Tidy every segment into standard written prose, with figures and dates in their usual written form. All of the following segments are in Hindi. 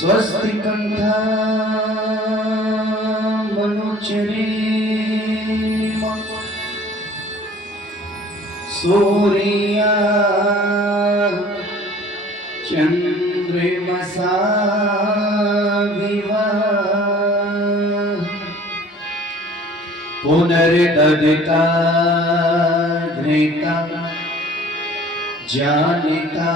स्वस्ति कंधा मनुचरे सूर्या चंद्रमसा पुनर्ददिता घृता जानिता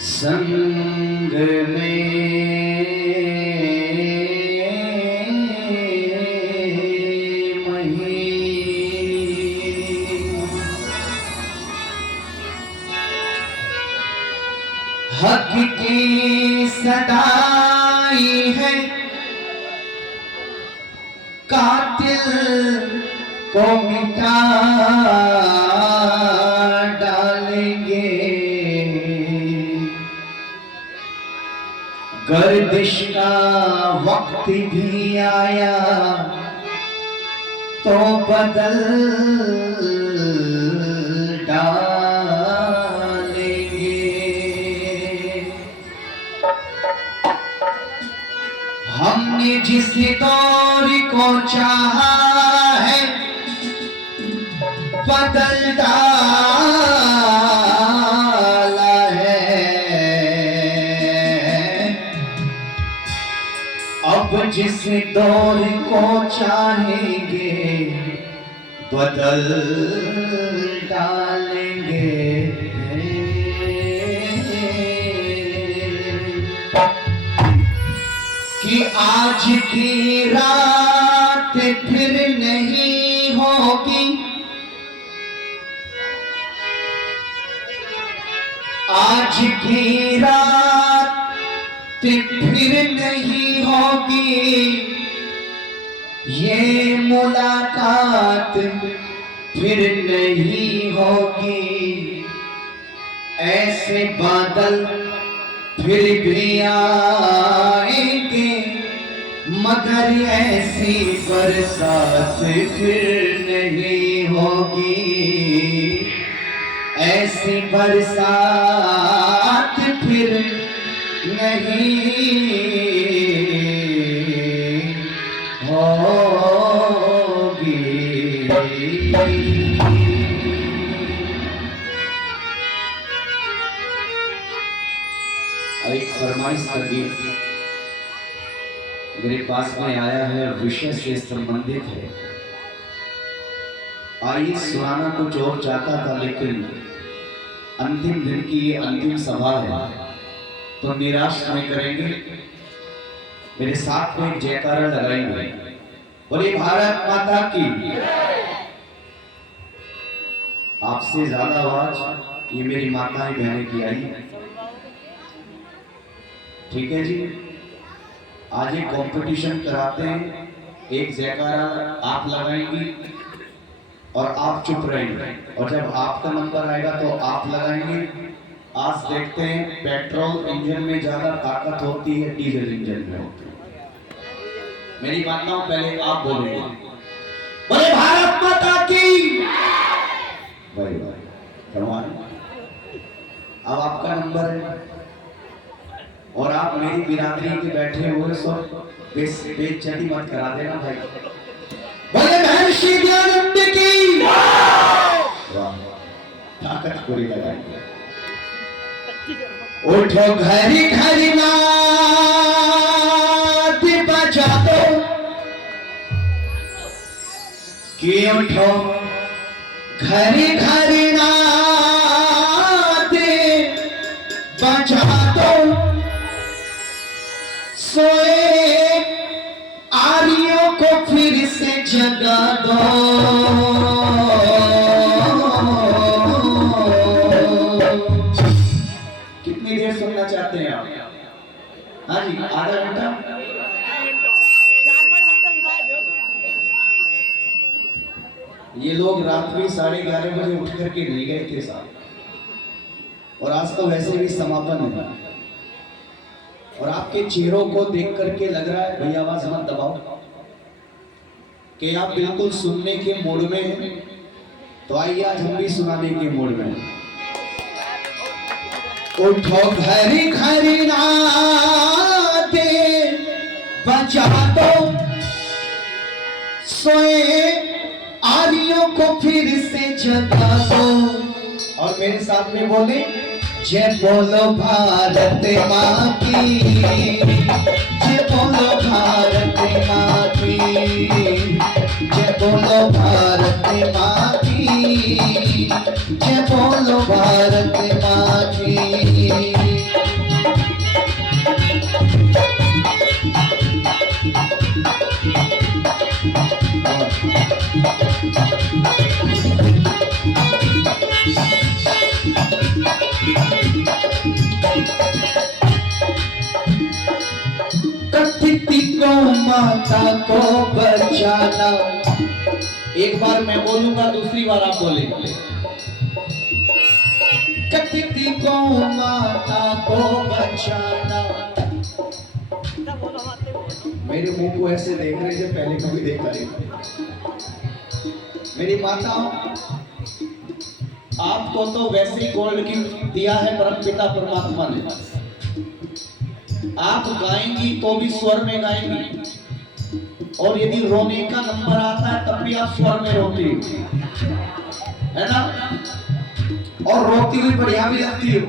संग में मही हक की सदाई है कातिल को मिटा डालेंगे गर्दिश का वक्त भी आया तो बदल डालेंगे। हमने जिस दौर को चाहा है बदल डाला है, अब जिस दौर को चाहेंगे बदल डालेंगे। कि आज की रात फिर नहीं होगी, आज की रात फिर नहीं होगी, ये मुलाकात फिर नहीं होगी। ऐसे बादल फिर भी आएंगे मगर ऐसी बरसात फिर नहीं होगी, ऐसी बरसात फिर नहीं होगी। एक फरमाइश का गीत मेरे पास में आया है, विषय से संबंधित है। आइए सुनाना कुछ और चाहता था लेकिन अंतिम दिन की ये अंतिम सभा है तो निराश नहीं करेंगे। मेरे साथ में जयकारा लगाएंगे, बोले भारत माता की। आपसे ज्यादा आवाज ये मेरी माताएं बहनें की आई। ठीक है जी, आज एक कंपटीशन कराते हैं। एक जयकारा आप लगाएंगी और आप चुप रहेंगे, और जब आपका नंबर आएगा तो आप लगाएंगे। आज देखते हैं पेट्रोल इंजन में ज्यादा ताकत होती है डीजल इंजन में होती है। मेरी माताओं पहले आप बोलेंगे, बोले भारत माता की। भाई भाई अब आपका नंबर है और आप मेरी बिरादरी के बैठे हुए सब बेइज्जती मत करा देना भाई। बोले महर्षि ज्ञानंद की ताकत पूरी लगाएंगे। उठो घरी घरी नाद बजा दो, कि उठो घरी घरी नाद बजा दो, सोए आर्यों को फिर से जगा दो। कितनी देर सुनना चाहते हैं आप? हाँ जी, आधा घंटा। ये लोग रात में 11:30 बजे उठ करके नहीं गए थे साहब, और आज तो वैसे भी समापन है। और आपके चेहरों को देख करके लग रहा है, भैया आवाज मत दबाओ, कि आप बिल्कुल सुनने के मूड में हैं। तो आइए आज हम भी सुनाने के मूड में हैं। उठो घरी घरी नाते बजा दो, सोए आरियों को फिर से जगा दो। और मेरे साथ में बोले, जय बोलो भारत माँ की, जय बोलो भारत माँ की, जय बोलो भारत माँ की, जय बोलो भारत माँ की। कथिति को माता को बचाना। एक बार मैं बोलूंगा, दूसरी बार आप बोलेंगे। कथिति को माता को बचाना। मेरे मुंह को ऐसे देख रहे थे, पहले कभी देखा नहीं। मेरी माता, आपको तो वैसे ही गोल्ड गिफ्ट दिया है परमपिता परमात्मा ने। आप गाएंगी तो भी स्वर में गाएंगी, और यदि रोने का नंबर आता है तब भी आप स्वर में रोती है ना, और रोती हुई बढ़िया भी लगती हो।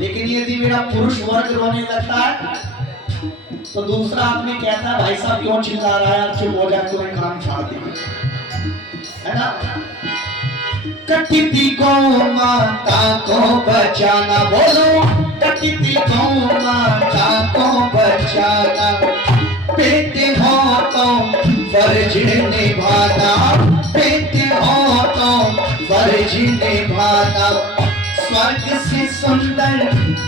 लेकिन यदि मेरा पुरुष वर्ग रोने लगता है तो दूसरा आदमी कहता है, भाई साहब क्यों चिल्ला रहा है, चुप हो जाए, तुम्हें काम छाड़ दी, है ना। कथिति को माता को बचाना, बोलो कथिति को माता को बचाना। बेटे हो तो फर्ज निभाना, बेटे हो तो फर्ज निभाना। स्वर्ग से सुंदर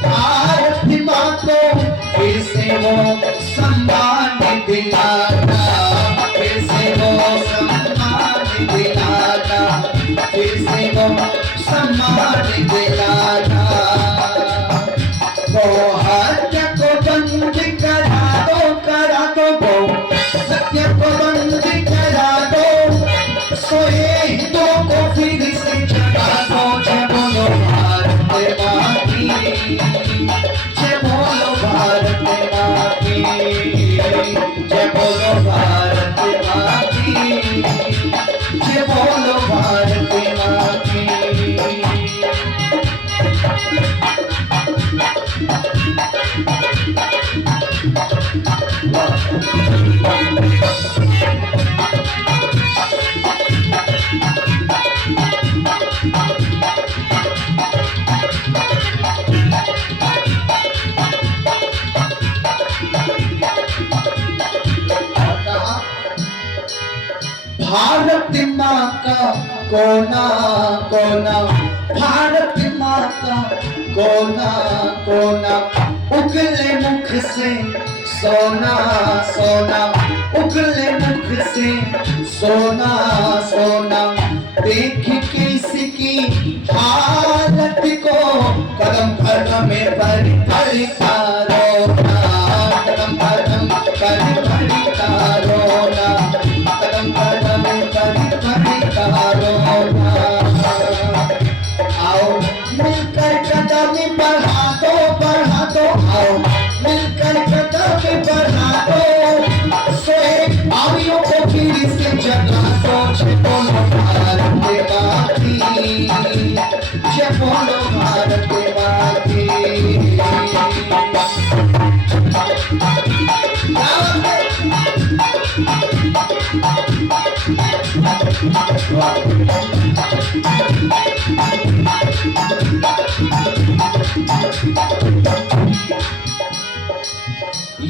भारत माँ को फिर से वो सम्मान दिलाना, फिर से वो सम्मान दिलाना, फिर से वो सम्मान दिलाना। वो हत्या को बंद करा दो, वो हत्या को बंद करा दो, सोए हिंदुओं को फिर से जगा दो। जय बोलो भारत माँ की, जय बोलो भारत माँ की, जय बोलो भारत माँ की, जय बोलो भारत माँ की। भारत माँ का कोना कोना, भारत माँ का कोना कोना, उगले मुख से सोना सोना, उगले मुख से सोना सोना। देख के इसकी हालत को कदम कदम में पड़ता रोना, कदम कदम पड़ता रोना, कदम कदम पड़ता रोना। आओ मिलकर कदम बढ़ा दो, आओ मिलकर कदम बढ़ा दो, सोए आवियों को फिर से जगा दो। जय बोलो भारत माँ की, जय बोलो भारत माँ की।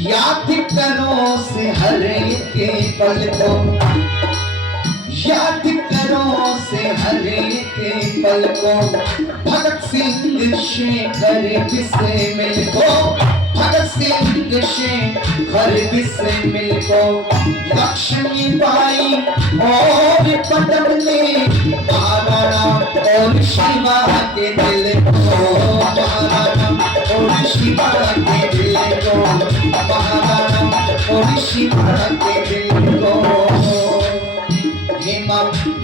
याद करो से हर एक पल को, याद करो से हर एक पल को। भगत सिंह शेखर बिस्मिल को, भगत सिंह शेखर बिस्मिल को। लक्ष्मी बाई और पदम ने महाराणा और शिवा के दिल को, महाराणा और शिवा के दिल को, महाराणा और शिवा के दिल को।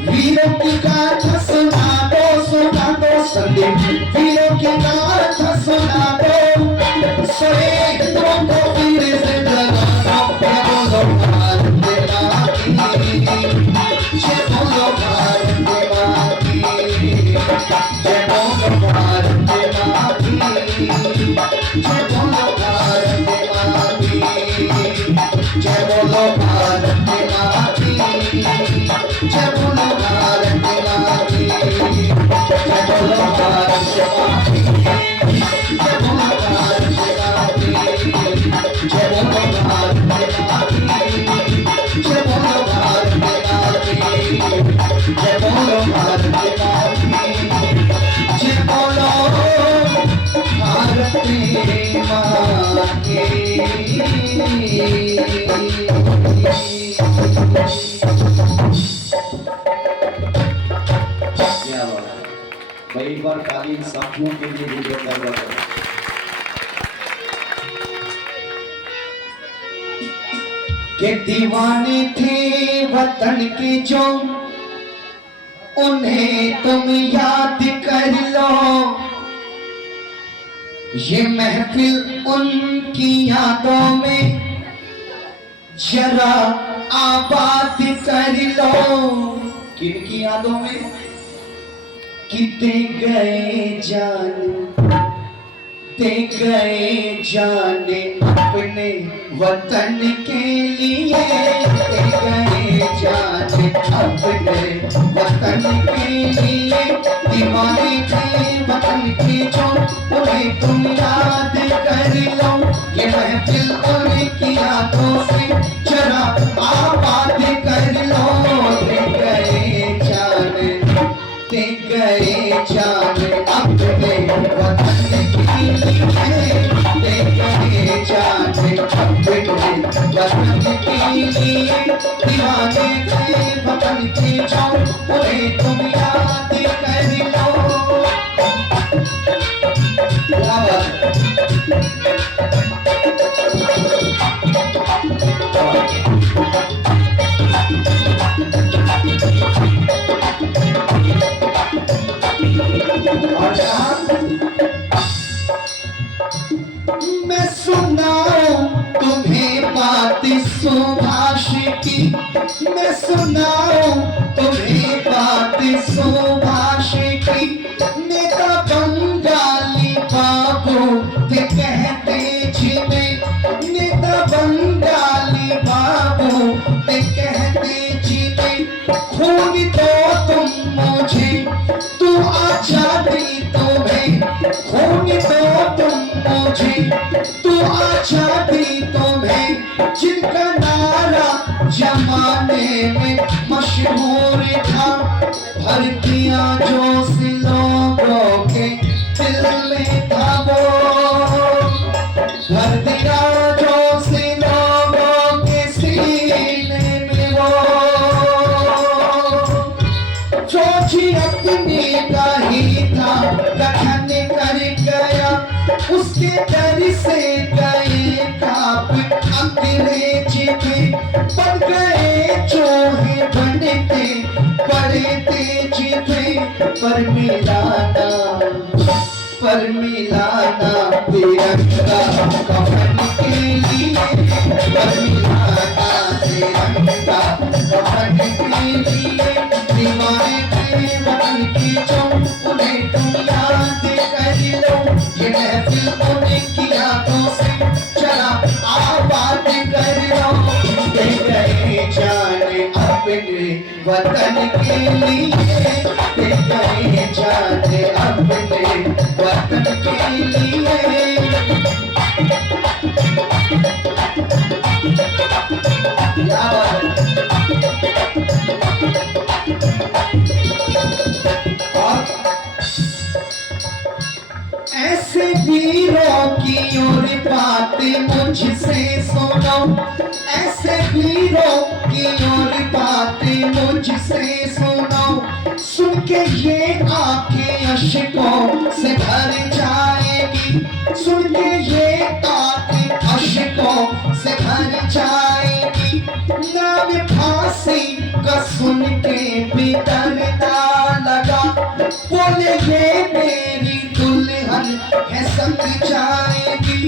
वीरों की गाथा सुना दो, सुना दो, संदीप वीरों की गाथा सुना दो, सोए तुमको फिर से जगा दो। ये बोलो भारत माँ की, ये बोलो भारत माँ की, ये बोलो भारत माँ की, ये बोलो भारत माँ की, जय बोलो भारत माँ की, जय बोलो भारत माँ की, जय बोलो भारत माँ की, जय बोलो भारत माँ की, जय बोलो भारत माँ की, जय बोलो भारत माँ की, जय बोलो भारत माँ की, जय बोलो भारत माँ क्या भाई, एक बार ताली इन साथियों के लिए भी जोरदार बजाओ। के दीवाने थे वतन के जो, उन्हें तुम याद कर लो, ये महफिल उनकी यादों में जरा आबाद कर लो। किनकी यादों में? किते गए जान, दे गए जाने अपने वतन के लिए, दे गए जाने अपने वतन के लिए। दीवाने थे वतन के जो, उन्हें तुम याद कर लो, ये महफिल उनकी यादों से जरा आबाद कर लो। दे गए जाने, दे गए जाने अपने वतन के लिए, दे गए जाने अपने वतन के लिए। दीवाने थे वतन के जो, उन्हें तुम याद कर लो। मैं सुनाऊं तुम्हें बात सुभाष की, मैं सुनाऊं तुम्हें बात सुभाष की। नेता बंगाली बाबू थे कहते जिन्हें, नेता बंगाली बाबू थे कहते जिन्हें। खून दो तुम मुझे, तू आजादी तुम्हें, खून दो तुम मुझे, तू आजादी तुम्हें। जिनका नारा जमाने में मशहूर था, भर दिया जोश लोगों के दिल में था वो, भर दिया जोश लोगों के सीने में वो। सोची अपनी का ही था, गठन कर गया, उसके डर से गए काप अंग्रेजी थे। बन गए चोहे बनते बड़े तेज थे, पर मिलाना, पर मिलाना तिरंगा कफन के लिए, पर मिलाना तिरंगा कफन के लिए। दीवाने थे वतन की जो, उन्हें तुम याद कर लो, ये महफिल उनकी यादों से चला आबाद कर लो। दे गए जाने अपने वतन के लिए, दे गए जाने अपने वतन के लिए। ऐसे वीरों की और बातें मुझसे सुनो, ऐसे वीरों की और बातें मुझसे सुनो। सुन के ये आंखें अश्कों से भर जाएगी, सुन के ये आंखें अश्कों से भर जाएगी। नाम फांसी का सुन के भी डर ना लगा, वो बोले ये मेरी दुल्हन है संग जाएगी।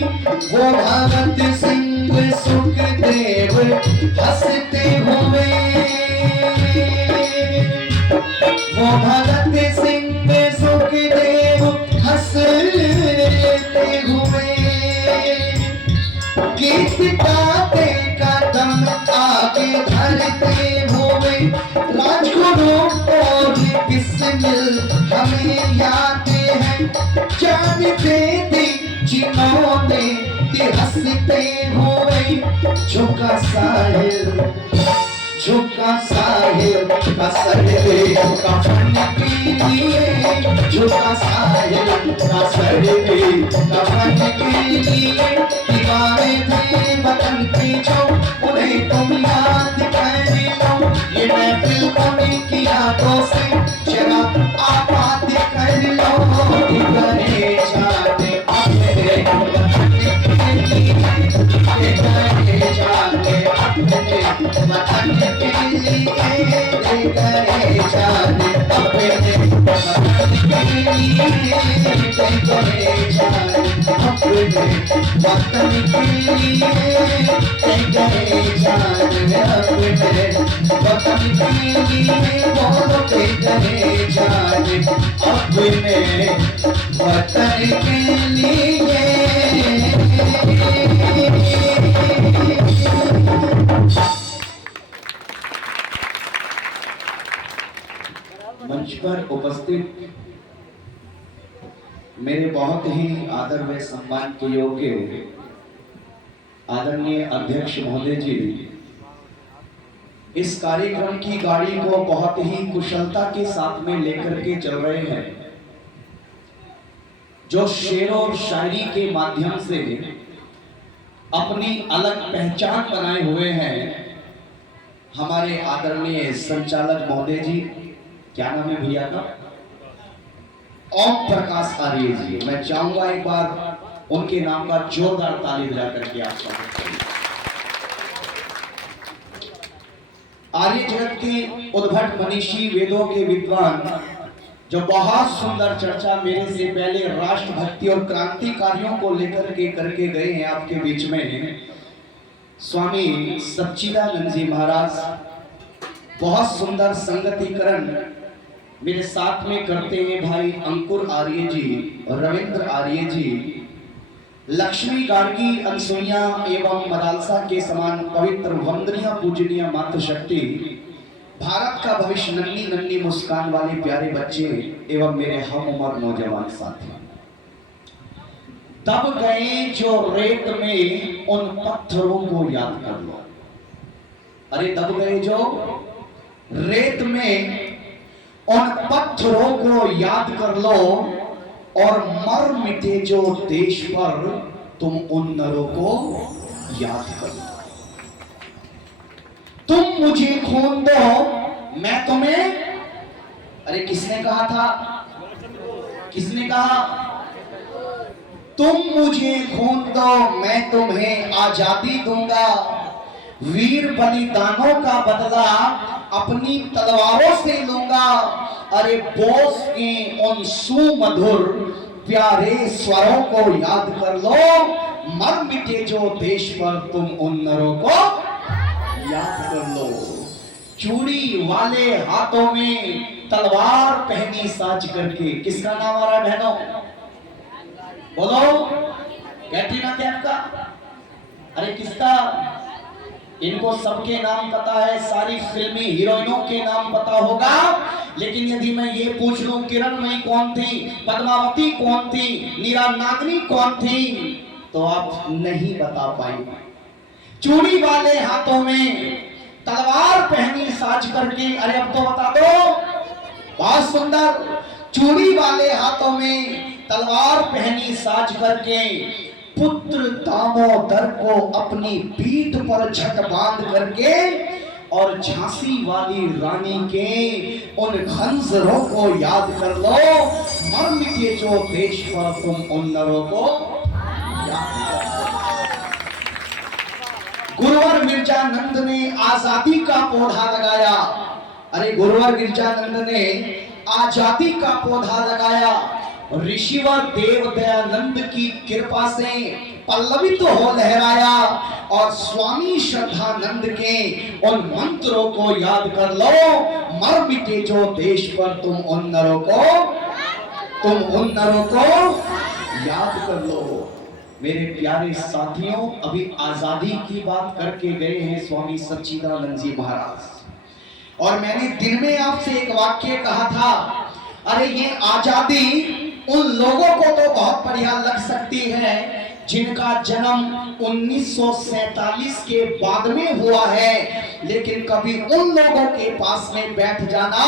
वो भगत सिंह सुखदेव हंसते हुए, वो भगत सिंह सुखदेव हंसते हुए, गीत गाते कदम आगे धरते हुए, राजगुरु और बिस्मिल हमें याद है, जानते थे जिन्होंने ते हंसते हुए, झुका साहिल झुका साहिल का सरवे कफन के लिए, झुका साहिल का सरवे कफन के लिए, दीवाने थे वतन के जो उन्हें तुम याद कर लो, ये महफिल उन्हीं की यादों से जरा आबाद कर लो, करे जाने अपने वतन के लिए, करे जाने अपने वतन के लिए, करे जाने अपने वतन के लिए, करे जाने अपने वतन के लिए, करे जाने अपने वतन के लिए, बोलो के करे जाने अपने वतन के लिए। मंच पर उपस्थित मेरे बहुत ही आदर व सम्मान के योग्य आदरणीय अध्यक्ष महोदय जी, इस कार्यक्रम की गाड़ी को बहुत ही कुशलता के साथ में लेकर के चल रहे हैं, जो शेर और शायरी के माध्यम से अपनी अलग पहचान बनाए हुए हैं। हमारे आदरणीय संचालक महोदय जी, क्या नाम है भैया का? ओम प्रकाश आर्य जी। मैं चाहूंगा एक बार उनके नाम का जोरदार ताली बजा करके आप स्वागत करें। आर्य जगत के उद्भट मनीषी, वेदों के विद्वान, जो बहुत सुंदर चर्चा मेरे से पहले राष्ट्रभक्ति और क्रांतिकारियों को लेकर के करके गए हैं आपके बीच में, स्वामी सच्चिदानंद जी महाराज बहुत सुंदर संगतिकरण मेरे साथ में करते हैं भाई अंकुर आर्य जी, रविंद्र आर्य जी, लक्ष्मी गार्गी, अनसुईया एवं मदालसा के समान पवित्र वंदनीय पूजनीय मातृशक्ति, भारत का भविष्य, नन्ही नन्ही मुस्कान वाले प्यारे बच्चे एवं मेरे हम उम्र नौजवान साथी, दब गए जो रेत में उन पत्थरों को याद कर लो। अरे दब गए जो रेत में उन पत्थरों को याद कर लो, और मर मिटे जो देश पर तुम उन नरों को याद कर लो। तुम मुझे खून दो मैं तुम्हें, अरे किसने कहा था? किसने कहा? तुम मुझे खून दो मैं तुम्हें आजादी दूंगा, वीर बलिदानों का बदला अपनी तलवारों से लूंगा। अरे बोस के उन सुमधुर प्यारे स्वरों को याद कर लो, मर मिटे जो देश पर तुम उन नरों को याद कर लो। चूड़ी वाले हाथों में तलवार पहनी साज करके, किसका नाम आ रहा है बहनों? बोलो, कैटरीना कैफ का? अरे किसका? इनको सबके नाम पता है, सारी फिल्मी हीरोइनों के नाम पता होगा, लेकिन यदि मैं ये पूछ लूं किरणमयी कौन थी, पद्मावती कौन थी, नीरा नागनी कौन थी, तो आप नहीं बता पाएंगे। चूड़ी वाले हाथों में तलवार पहनी साज करके, अरे अब तो बता दो। बहुत सुंदर। चूड़ी वाले हाथों में तलवार पहनी साज करके, पुत्र दामोदर को अपनी पीठ पर झट बांध करके, और झांसी वाली रानी के उन खंजरों को याद कर लो, मर मिटे जो देश पर तुम उन नरों को याद कर लो। गुरुवर मिर्जानंद ने आजादी का पौधा लगाया। अरे गुरुवर मिर्जानंद ने आजादी का पौधा लगाया। ऋषिवर देव दयानंद की कृपा से पल्लवित हो लहराया और स्वामी श्रद्धानंद के उन मंत्रों को याद कर लो, मर मिटे जो देश पर तुम उन नरों को याद कर लो। मेरे प्यारे साथियों, अभी आजादी की बात करके गए हैं स्वामी सच्चिदानंद जी महाराज, और मैंने दिन में आपसे एक वाक्य कहा था, अरे ये आजादी उन लोगों को तो बहुत बढ़िया लग सकती है जिनका जन्म 1947 के बाद में हुआ है, लेकिन कभी उन लोगों के पास में बैठ जाना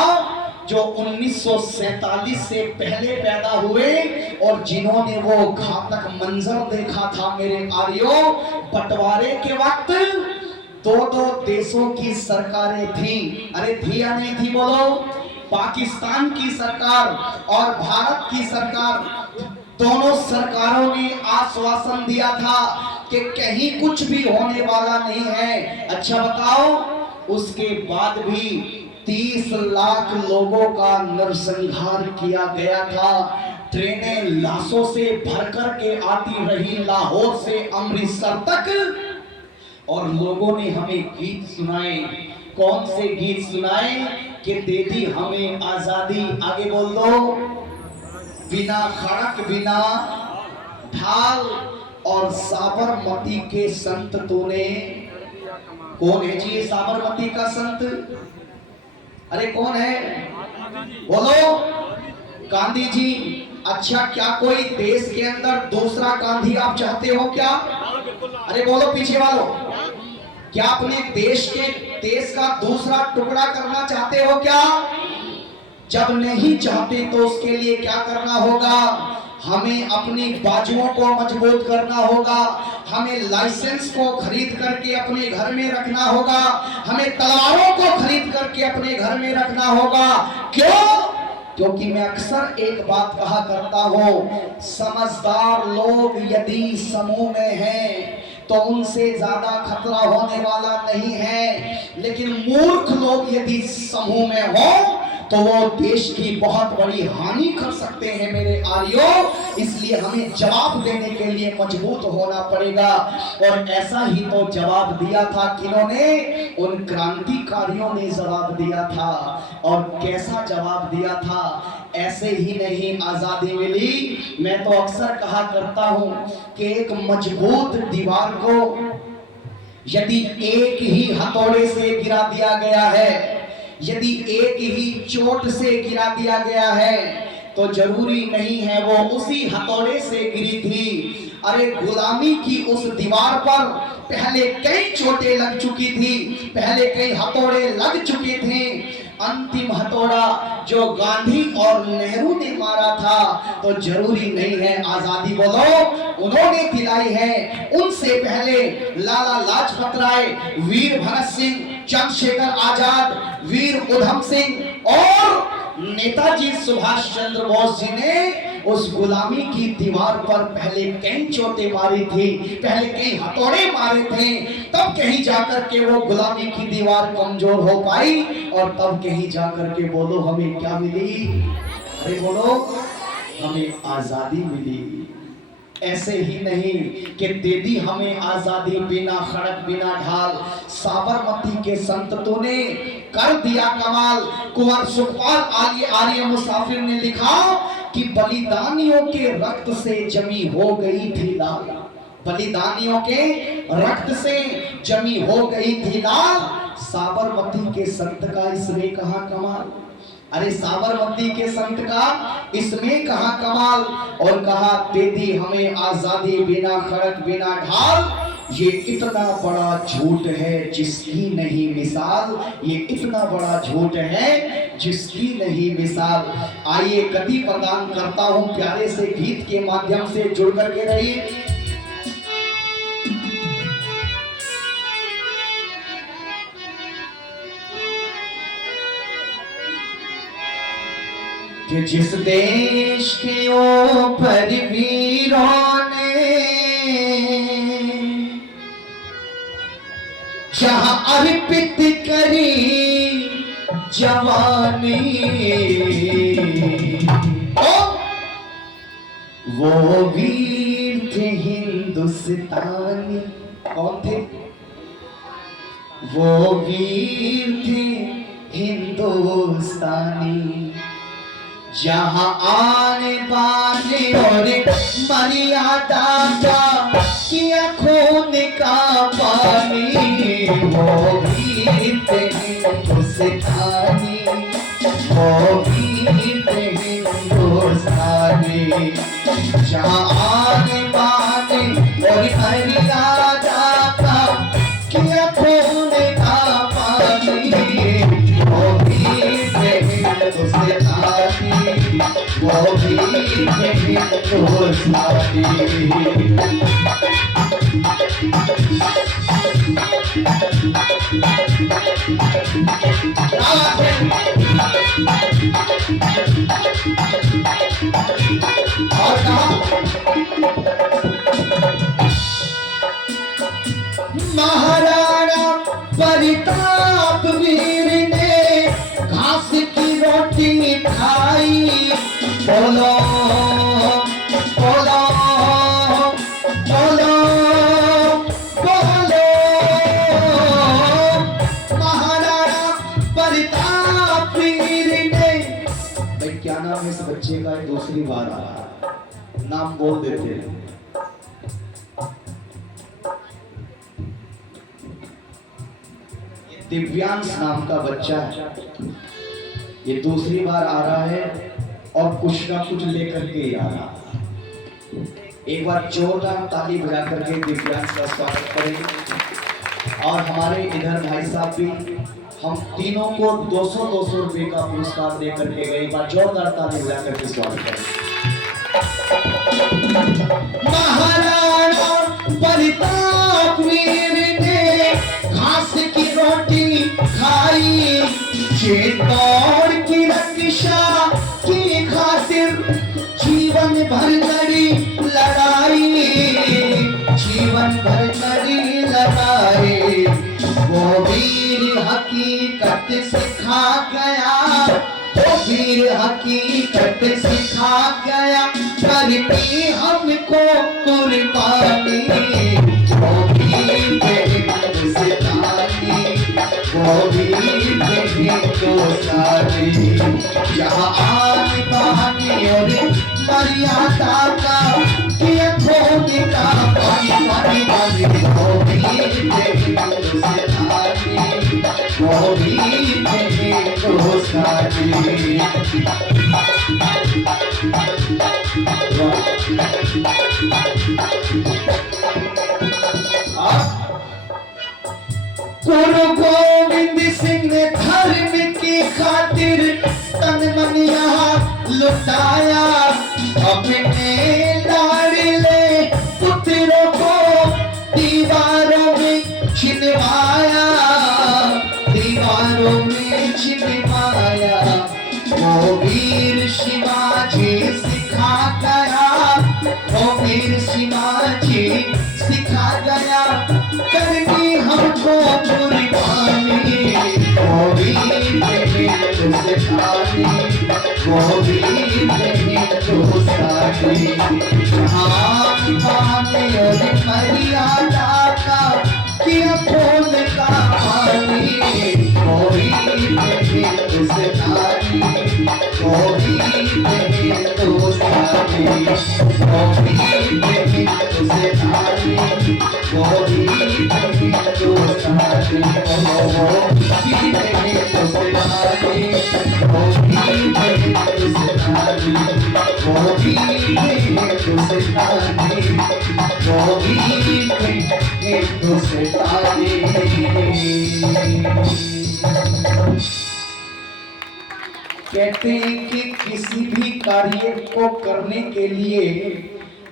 जो 1947 से पहले पैदा हुए और जिन्होंने वो घातक मंजर देखा था मेरे आर्यों, बंटवारे के वक्त दो देशों की सरकारें थी। अरे थी या नहीं थी बोलो? पाकिस्तान की सरकार और भारत की सरकार, दोनों सरकारों ने आश्वासन दिया था कि कहीं कुछ भी होने वाला नहीं है। अच्छा बताओ, उसके बाद भी 30 लाख लोगों का नरसंहार किया गया था। ट्रेनें लाशों से भरकर के आती रही लाहौर से अमृतसर तक, और लोगों ने हमें गीत सुनाए। कौन से गीत सुनाए? कि दे दी हमें आजादी, आगे बोल दो, बिना खड़क बिना ढाल, और साबरमती के संत तूने। कौन है जी ये साबरमती का संत? अरे कौन है बोलो? गांधी जी। अच्छा, क्या कोई देश के अंदर दूसरा गांधी आप चाहते हो क्या? अरे बोलो पीछे वालों, क्या अपने देश का दूसरा टुकड़ा करना चाहते हो क्या? जब नहीं चाहते तो उसके लिए क्या करना होगा? हमें अपनी बाजुओं को मजबूत करना होगा, हमें लाइसेंस को खरीद करके अपने घर में रखना होगा, हमें तलवारों को खरीद करके अपने घर में रखना होगा। क्यों? क्योंकि मैं अक्सर एक बात कहा करता हूं, समझदार लोग यदि समूह में हैं तो उनसे ज्यादा खतरा होने वाला नहीं है, लेकिन मूर्ख लोग यदि समूह में हो तो वो देश की बहुत बड़ी हानि कर सकते हैं मेरे आर्यों। इसलिए हमें जवाब देने के लिए मजबूत होना पड़ेगा, और ऐसा ही तो जवाब दिया था किन्होंने? उन क्रांतिकारियों ने जवाब दिया था। और कैसा जवाब दिया था? ऐसे ही नहीं आजादी मिली। मैं तो अक्सर कहा करता हूं कि एक मजबूत दीवार को यदि एक ही हथौड़े से गिरा दिया गया है, यदि एक ही चोट से गिरा दिया गया है, तो जरूरी नहीं है वो उसी हथौड़े से गिरी थी। अरे गुलामी की उस दीवार पर पहले कई चोटें लग चुकी थी, पहले कई हथौड़े लग चुके थे। अंतिम हथौड़ा जो गांधी और नेहरू ने मारा था, तो जरूरी नहीं है आजादी बोलो उन्होंने दिलाई है। उनसे पहले लाला लाजपत राय, वीर भगत सिंह, चंद्रशेखर आजाद, वीर उधम सिंह और नेताजी सुभाष चंद्र बोस जी ने उस गुलामी की दीवार पर पहले कई चोटें मारी थी, पहले कई हथौड़े मारे थे, तब कहीं जाकर के वो गुलामी की दीवार कमजोर हो पाई, और तब कहीं जाकर के बोलो हमें क्या मिली? अरे बोलो, हमें आजादी मिली। ऐसे ही नहीं कि दे दी हमें आजादी बिना खड़क बिना ढाल, साबरमती के संतों ने कर दिया कमाल। कुंवर सुखपाल आर्य मुसाफिर ने लिखा कि बलिदानियों के रक्त से जमी हो गई थी लाल, बलिदानियों के रक्त से जमी हो गई थी लाल, साबरमती के संत का इसमें कहां कमाल? अरे साबरमती के संत का इसमें कहां कमाल? और कहा दे दी हमें आजादी बिना खड़क बिना ढाल, ये इतना बड़ा झूठ है जिसकी नहीं मिसाल, ये इतना बड़ा झूठ है जिसकी नहीं मिसाल। आइए गति प्रदान करता हूं प्यारे से गीत के माध्यम से जुड़ करके रहिए। कि जिस देश के ऊपर वीरों ने जहां अर्पित करी जवानी। वो वीर थे हिंदुस्तानी। कौन थे? वो वीर थे हिंदुस्तानी, जहां आने बाने और मर्यादा का किया खून का पानी। वो वीर थे हिंदुस्तानी, वो वीर थे हिंदुस्तानी, जहां आने बाने और मर्यादा का किया खून का पानी। वो वीर थे हिंदुस्तानी, वो वीर थे हिंदुस्तानी। और महाराणा प्रताप वीर ने घास की रोटी खाई। बोलो बोलो बोलो बोलो, महाराणा प्रताप वीर ने। भाई क्या नाम है इस बच्चे का? दूसरी बार आ रहा, नाम बोल देते हैं। दिव्यांश नाम का बच्चा है, ये दूसरी बार आ रहा है और कुछ ना कुछ लेकर के आ रहा है। एक बार जोरदार ताली बजा करके दिव्यांश का स्वागत करेंगे। और हमारे इधर भाई साहब भी हम तीनों को 200-200 रुपए का पुरस्कार दे करके गए। एक बार जोरदार ताली बजा करके स्वागत करेंगे। महाराणा प्रताप वीर ने घास की रोटी खाई, चित्तौड़ की रक्षा की खातिर जीवन भर लड़ी लड़ाई, जीवन भर लड़ी लड़ाई। वो वीर हकीकत सिखा गया, वो वीर हकीकत सिखा गया, करती हमको कुर्बानी। वो वीर थे हिंदुस्तानी, वो वीर थे हिंदुस्तानी, जहां आन बान और मर्यादा का किया खून का पानी पानी पानी। वो वीर थे हिंदुस्तानी, वो वीर थे हिंदुस्तानी। गुरु गोविंद सिंह ने धर्म की खातिर तन मन यहाँ लुटाया, अपने लाडले पुत्रों को दीवारों में छिलवाया, दीवारों में छिलवाया। वो वीर शिवाजी सिखा गया, वो वीर शिवाजी सिखा गया, करनी हमको कुर्बानी। वो वीर थे हिंदुस्तानी, वो वीर थे हिंदुस्तानी, जहां पानी और मर्यादा का किया खून का पानी। वो वीर थे हिंदुस्तानी, वो वीर थे हिंदुस्तानी, वो वीर थे हिंदुस्तानी, वो वीर थे हिंदुस्तानी, वो वीर थे हिंदुस्तानी, वो वीर थे हिंदुस्तानी, वो वीर थे हिंदुस्तानी, वो वीर थे हिंदुस्तानी। कहते हैं कि किसी भी कार्य को करने के लिए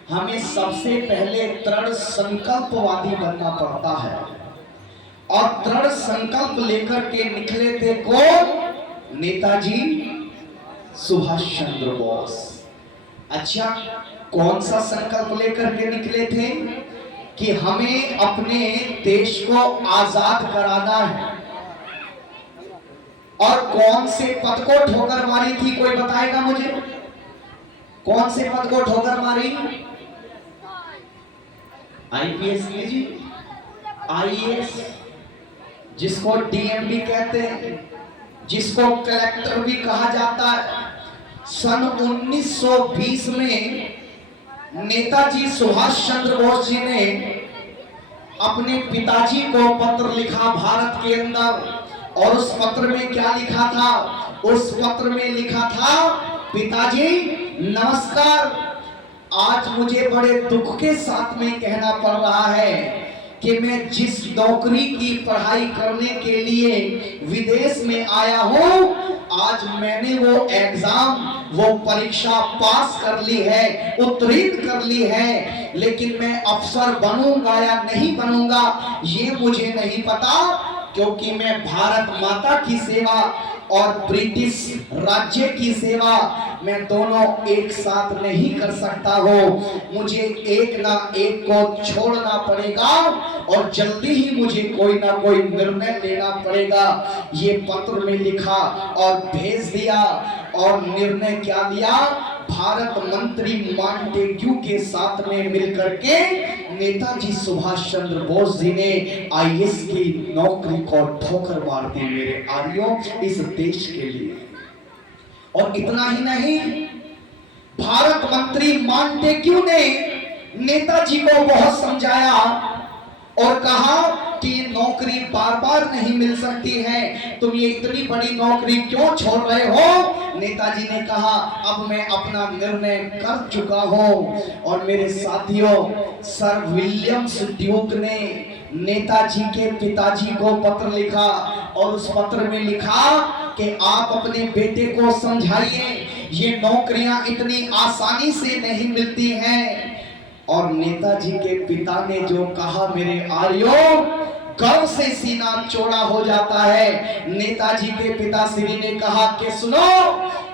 हमें सबसे पहले दृढ़ संकल्पवादी बनना पड़ता है। और दृढ़ संकल्प लेकर के निकले थे कौन? नेताजी सुभाष चंद्र बोस। अच्छा, कौन सा संकल्प लेकर के निकले थे? कि हमें अपने देश को आजाद कराना है और कौन से पद को ठोकर मारी थी, कोई बताएगा मुझे? कौन से पद को ठोकर मारी? आईपीएस की जी, आईएएस, जिसको डीएम भी कहते हैं, जिसको कलेक्टर भी कहा जाता है। सन 1920 में नेताजी सुभाष चंद्र बोस जी ने अपने पिताजी को पत्र लिखा भारत के अंदर, और उस पत्र में क्या लिखा था? उस पत्र में लिखा था, पिताजी नमस्कार, आज मुझे बड़े दुख के साथ में कहना पड़ रहा है कि मैं जिस नौकरी की पढ़ाई करने के लिए विदेश में आया हूं, आज मैंने वो एग्जाम, वो परीक्षा पास कर ली है, उत्तीर्ण कर ली है, लेकिन मैं अफसर बनूंगा या नहीं बनूंगा ये मुझे नहीं पता, क्योंकि मैं भारत माता की सेवा और ब्रिटिश राज्य की सेवा मैं दोनों एक साथ नहीं कर सकता हूं। मुझे एक ना एक को छोड़ना पड़ेगा और जल्दी ही मुझे कोई ना कोई निर्णय लेना पड़ेगा। ये पत्र में लिखा और भेज दिया, और निर्णय क्या लिया? भारत मंत्री मॉन्टेग्यू के साथ में मिलकर के नेताजी सुभाष चंद्र बोस जी ने आईएएस की नौकरी को ठोकर मार दी मेरे आर्यों, इस देश के लिए। और इतना ही नहीं, भारत मंत्री मॉन्टेग्यू ने नेताजी को बहुत समझाया और कहा कि ये नौकरी बार बार नहीं मिल सकती है, तुम ये इतनी बड़ी नौकरी क्यों छोड़ रहे हो? नेताजी ने कहा, अब मैं अपना निर्णय कर चुका हूं। और मेरे साथियों, सर विलियम्स ड्यूक ने नेताजी के पिताजी को पत्र लिखा, और उस पत्र में लिखा कि आप अपने बेटे को समझाइए, ये नौकरियां इतनी आसानी से नहीं मिलती हैं। और नेताजी के पिता ने जो कहा, मेरे आर्यों, गर्व से सीना चौड़ा हो जाता है। नेताजी के पिताश्री ने कहा कि सुनो,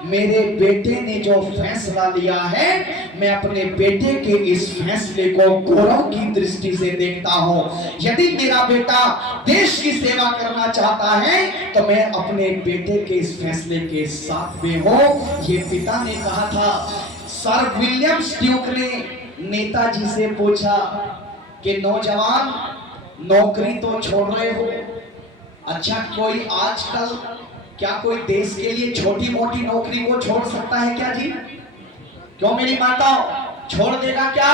मेरे बेटे ने जो फैसला लिया है, मैं अपने बेटे के इस फैसले को गौरव की दृष्टि से देखता हूं। यदि मेरा बेटा देश की सेवा करना चाहता है तो मैं अपने बेटे के इस फैसले के साथ में हूं, ये पिता ने कहा था। सर विलियम्स ड्यूक ने नेताजी से पूछा कि नौजवान, नौकरी तो छोड़ रहे हो, अच्छा कोई आजकल क्या कोई देश के लिए छोटी मोटी नौकरी को छोड़ सकता है क्या जी? क्यों मेरी माता, छोड़ देगा क्या?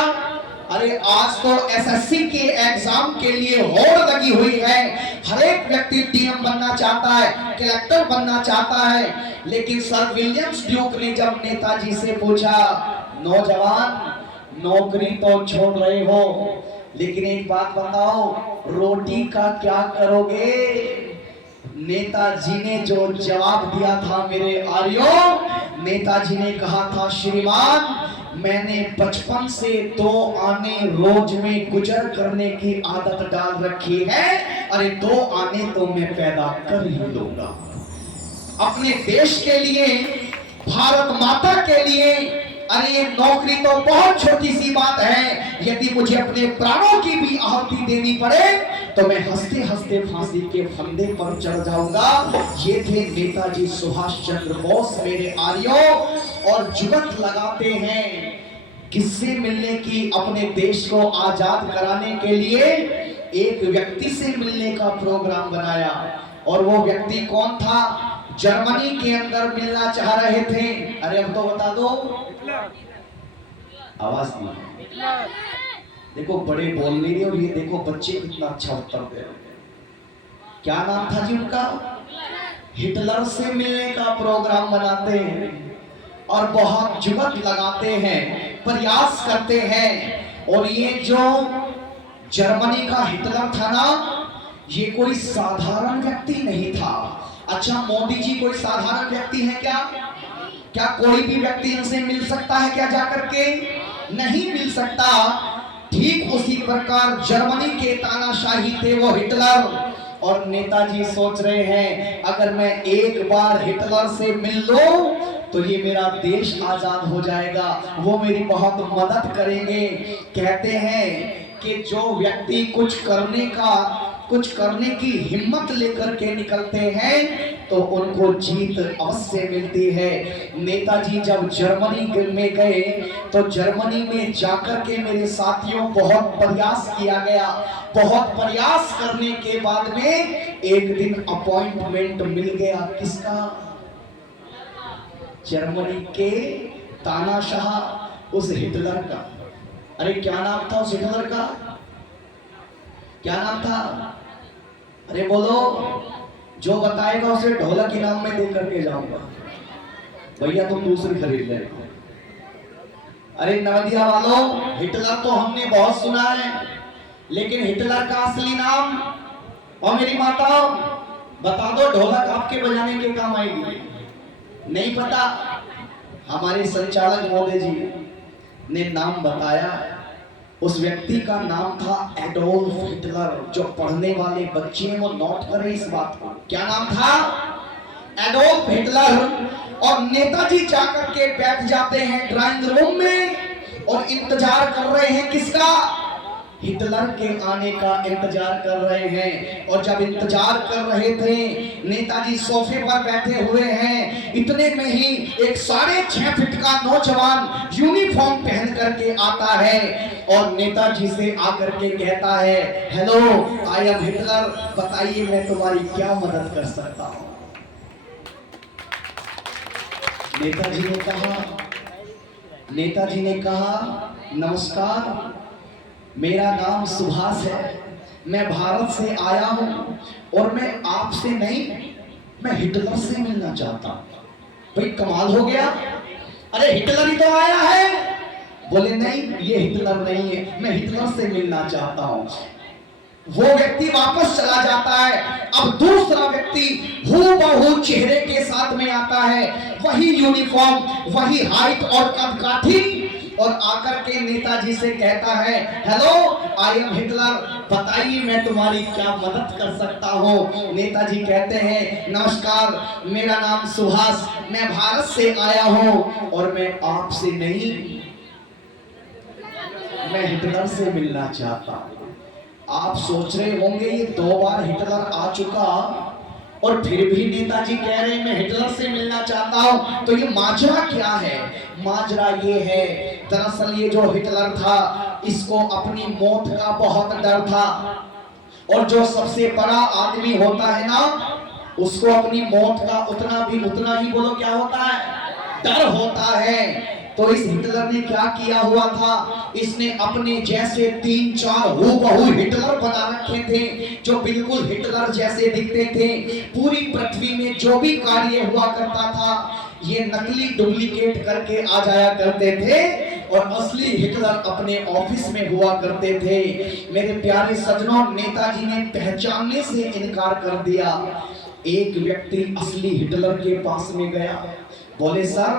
अरे आज तो एसएससी के एग्जाम के लिए होड़ लगी हुई है, हर एक व्यक्ति डीएम बनना चाहता है, कलेक्टर बनना चाहता है। लेकिन सर विलियम्स ड्यूक ने जब नेताजी से पूछा, नौजवान नौकरी तो छोड़ रहे हो, लेकिन एक बात बताओ, रोटी का क्या करोगे? नेताजी ने जो जवाब दिया था मेरे आर्यों, नेताजी ने कहा था, श्रीमान, मैंने बचपन से 2 आने रोज में गुजर करने की आदत डाल रखी है। अरे 2 आने तो मैं पैदा कर ही लूंगा अपने देश के लिए, भारत माता के लिए। अरे ये नौकरी तो बहुत छोटी सी बात है, यदि मुझे अपने प्राणों की भी आहुति देनी पड़े तो मैं हंसते हंसते फांसी के फंदे पर चढ़ जाऊंगा। ये थे नेताजी सुभाष चंद्र बोस मेरे आर्यों, और जुगत लगाते हैं किससे मिलने की? अपने देश को आजाद कराने के लिए एक व्यक्ति से मिलने का प्रोग्राम बनाया, और वो व्यक्ति कौन था? जर्मनी के अंदर मिलना चाह रहे थे। अरे अब तो बता दो, आवाज नहीं, देखो बड़े बोल नहीं रहे, और ये देखो बच्चे कितना अच्छा उत्तर दे रहे हैं। क्या नाम था जी उनका? हिटलर से मिलने का प्रोग्राम बनाते हैं और बहुत जुगत लगाते हैं, प्रयास करते हैं। और ये जो जर्मनी का हिटलर था ना, ये कोई साधारण व्यक्ति नहीं था। अच्छा, मोदी जी कोई साधारण व्यक्ति है क्या? क्या कोई भी व्यक्ति इनसे मिल सकता है क्या जाकर के? नहीं मिल सकता। ठीक उसी प्रकार जर्मनी के तानाशाही थे वो हिटलर, और नेताजी सोच रहे हैं अगर मैं एक बार हिटलर से मिल लूं तो ये मेरा देश आजाद हो जाएगा, वो मेरी बहुत मदद करेंगे। कहते हैं कि जो व्यक्ति कुछ करने का, कुछ करने की हिम्मत लेकर के निकलते हैं तो उनको जीत अवश्य मिलती है। नेताजी जब जर्मनी में गए तो जर्मनी में जाकर के मेरे साथियों बहुत प्रयास किया गया। बहुत प्रयास करने के बाद में एक दिन अपॉइंटमेंट मिल गया। किसका? जर्मनी के तानाशाह उस हिटलर का। अरे क्या नाम था उस हिटलर का? क्या नाम था? अरे बोलो, जो बताएगा उसे ढोलक इनाम में दे करके जाऊंगा। भैया तुम दूसरी खरीद ले। अरे नवदिया वालों, हिटलर तो हमने बहुत सुना है, लेकिन हिटलर का असली नाम? और मेरी माताओं बता दो, ढोलक आपके बजाने के काम आएगी। नहीं पता? हमारे संचालक महोदय जी ने नाम बताया। उस व्यक्ति का नाम था एडोल्फ हिटलर। जो पढ़ने वाले बच्चे हैं वो नोट करें इस बात को। क्या नाम था? Adolf Hitler. और नेताजी जाकर के बैठ जाते हैं ड्राइंग रूम में और इंतजार कर रहे हैं। किसका? हिटलर के आने का इंतजार कर रहे हैं। और जब इंतजार कर रहे थे, नेताजी सोफे पर बैठे हुए हैं। इतने में ही एक 6.5 फीट का नौजवान यूनिफॉर्म पहन करके आता है और नेताजी से आकर के कहता है, हेलो, आई एम हिटलर, बताइए मैं तुम्हारी क्या मदद कर सकता हूं। नेताजी ने कहा नमस्कार, मेरा नाम सुभाष है, मैं भारत से आया हूं और मैं आपसे नहीं, मैं हिटलर से मिलना चाहता हूं। भाई कमाल हो गया, अरे हिटलर ही तो आया है। बोले नहीं, ये हिटलर नहीं है, मैं हिटलर से मिलना चाहता हूं। वो व्यक्ति वापस चला जाता है। अब दूसरा व्यक्ति हूबहू चेहरे के साथ में आता है, वही यूनिफॉर्म, वही हाइट और कदकाठी, और आकर के नेताजी से कहता है, हेलो, आई एम हिटलर, बताइए मैं तुम्हारी क्या मदद कर सकता हूँ। नेताजी कहते हैं नमस्कार, मेरा नाम सुभाष, मैं भारत से आया हूँ और मैं आपसे नहीं, मैं हिटलर से मिलना चाहता हूँ। आप सोच रहे होंगे ये 2 बार हिटलर आ चुका और फिर भी नेताजी कह रहे हैं मैं हिटलर से मिलना चाहता हूं। तो ये माजरा क्या है? माजरा ये है, दरअसल ये जो हिटलर था, इसको अपनी मौत का बहुत डर था। और जो सबसे बड़ा आदमी होता है ना, उसको अपनी मौत का उतना ही बोलो क्या होता है? डर होता है। तो इस हिटलर ने क्या किया हुआ था, इसने अपने जैसे 3-4 हूबहू हिटलर बना रखे थे, जो बिल्कुल हिटलर जैसे दिखते थे। पूरी पृथ्वी में जो भी कार्य हुआ करता था, ये नकली डुप्लीकेट करके आ जाया करते थे और असली हिटलर अपने ऑफिस में हुआ करते थे। मेरे प्यारे सज्जनों, नेताजी ने पहचानने से इनकार कर दिया। एक व्यक्ति असली हिटलर के पास में गया, बोले सर,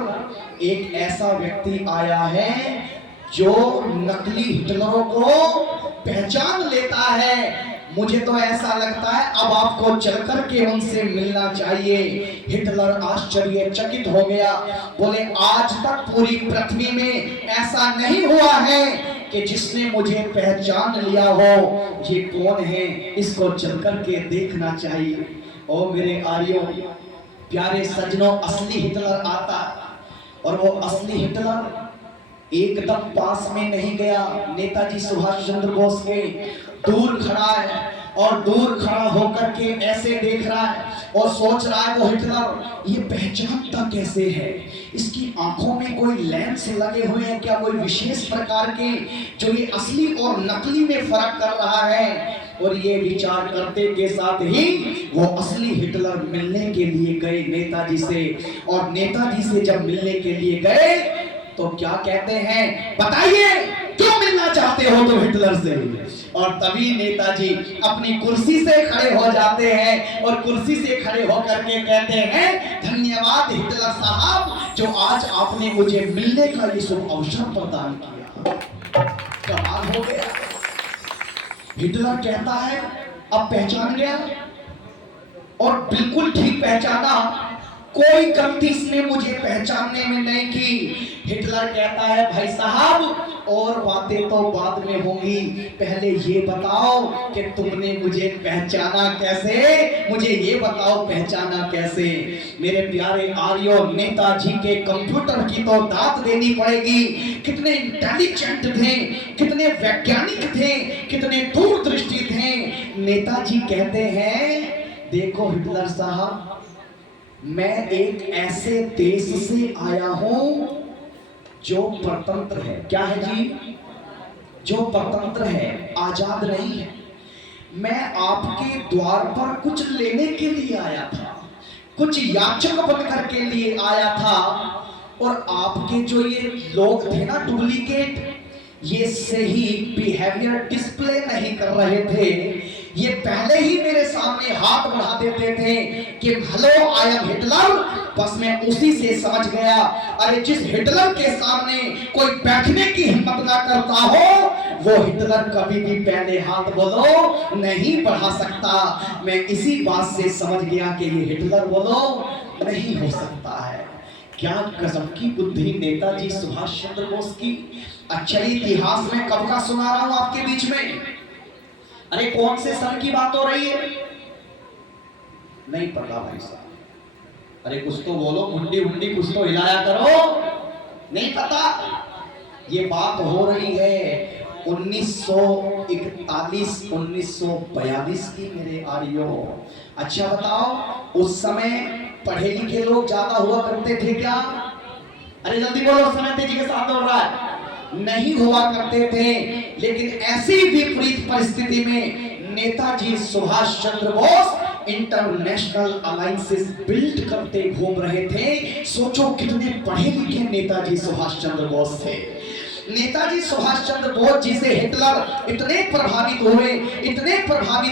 एक ऐसा व्यक्ति आया है जो नकली हिटलरों को पहचान लेता है। मुझे तो ऐसा लगता है अब आपको चल करके उनसे मिलना चाहिए। हिटलर आश्चर्यचकित हो गया, बोले आज तक पूरी पृथ्वी में ऐसा नहीं हुआ है कि जिसने मुझे पहचान लिया हो। ये कौन है, इसको चल करके देखना चाहिए। ओ मेरे आर्यों, प्यारे सज्जनों, असली हिटलर आता और वो असली हिटलर एकदम पास में नहीं गया। नेताजी सुभाष चंद्र बोस के दूर खड़ा है और दूर खड़ा होकर के ऐसे देख रहा है और सोच रहा है वो हिटलर ये पहचानता कैसे है, इसकी आंखों में कोई लेंस लगे हुए हैं क्या, कोई विशेष प्रकार के जो ये असली और नकली में फर्क कर रहा है। और ये विचार करते के साथ ही वो असली हिटलर मिलने के लिए गए नेताजी से। और नेताजी से जब मिलने के लिए गए तो क्या कहते हैं, बताइए क्यों मिलना चाहते हो तुम हिटलर से। और तभी नेताजी अपनी कुर्सी से खड़े हो जाते हैं और कुर्सी से खड़े होकर के कहते हैं, धन्यवाद हिटलर साहब, जो आज आपने मुझे मिलने का ये शुभ अवसर प्रदान किया। कमाल हो गया। हिटलर कहता है अब पहचान गया और बिल्कुल ठीक पहचाना, कोई गलती इसने मुझे पहचानने में नहीं की। हिटलर कहता है भाई साहब और बातें तो बाद में होंगी, पहले ये बताओ कि तुमने मुझे पहचाना कैसे, मुझे ये बताओ पहचाना कैसे। मेरे प्यारे आर्यो, नेताजी के कंप्यूटर की तो दात देनी पड़ेगी। कितने इंटेलिजेंट थे, कितने वैज्ञानिक थे, कितने दूरदृष्टि थे। नेताजी कहते हैं, देखो हिटलर साहब, मैं एक ऐसे देश से आया हूं जो परतंत्र है। क्या है जी? जो परतंत्र है, आजाद नहीं है। मैं आपके द्वार पर कुछ लेने के लिए आया था, कुछ याचक बनकर के लिए आया था। और आपके जो ये लोग थे ना डुप्लीकेट, ये सही बिहेवियर डिस्प्ले नहीं कर रहे थे। ये पहले ही मेरे सामने हाथ बढ़ा देते थे कि हेलो आई एम हिटलर, बस मैं उसी से समझ गया। अरे जिस हिटलर के सामने कोई बैठने की हिम्मत ना करता हो, वो हिटलर कभी भी पहले हाथ बोलो नहीं बढ़ा सकता। मैं इसी बात से समझ गया कि ये हिटलर बोलो नहीं हो सकता है। क्या गजब की बुद्धि नेताजी सुभाष चंद्र बोस की। अच्छा, इतिहास में कब का सुना रहा हूं आपके बीच में। अरे कौन से सन की बात हो रही है? नहीं पता भाई साहब। अरे कुछ तो बोलो, मुंडी मुंडी कुछ तो हिलाया करो। नहीं पता। ये बात हो रही है 1941 1942 की मेरे आर्यो। अच्छा बताओ, उस समय पढ़े लिखे लोग ज्यादा हुआ करते थे क्या? अरे जल्दी बोलो, उस समय तेजी के साथ दौड़ रहा है। नहीं हुआ करते थे। लेकिन ऐसी विपरीत परिस्थिति में Netaji Subhash Chandra Bose international alliances build करते घूम रहे थे। सोचो कितने पढ़े लिखे नेताजी सुभाष चंद्र बोस थे। नेताजी सुभाष चंद्र बोस जी से हिटलर इतने प्रभावित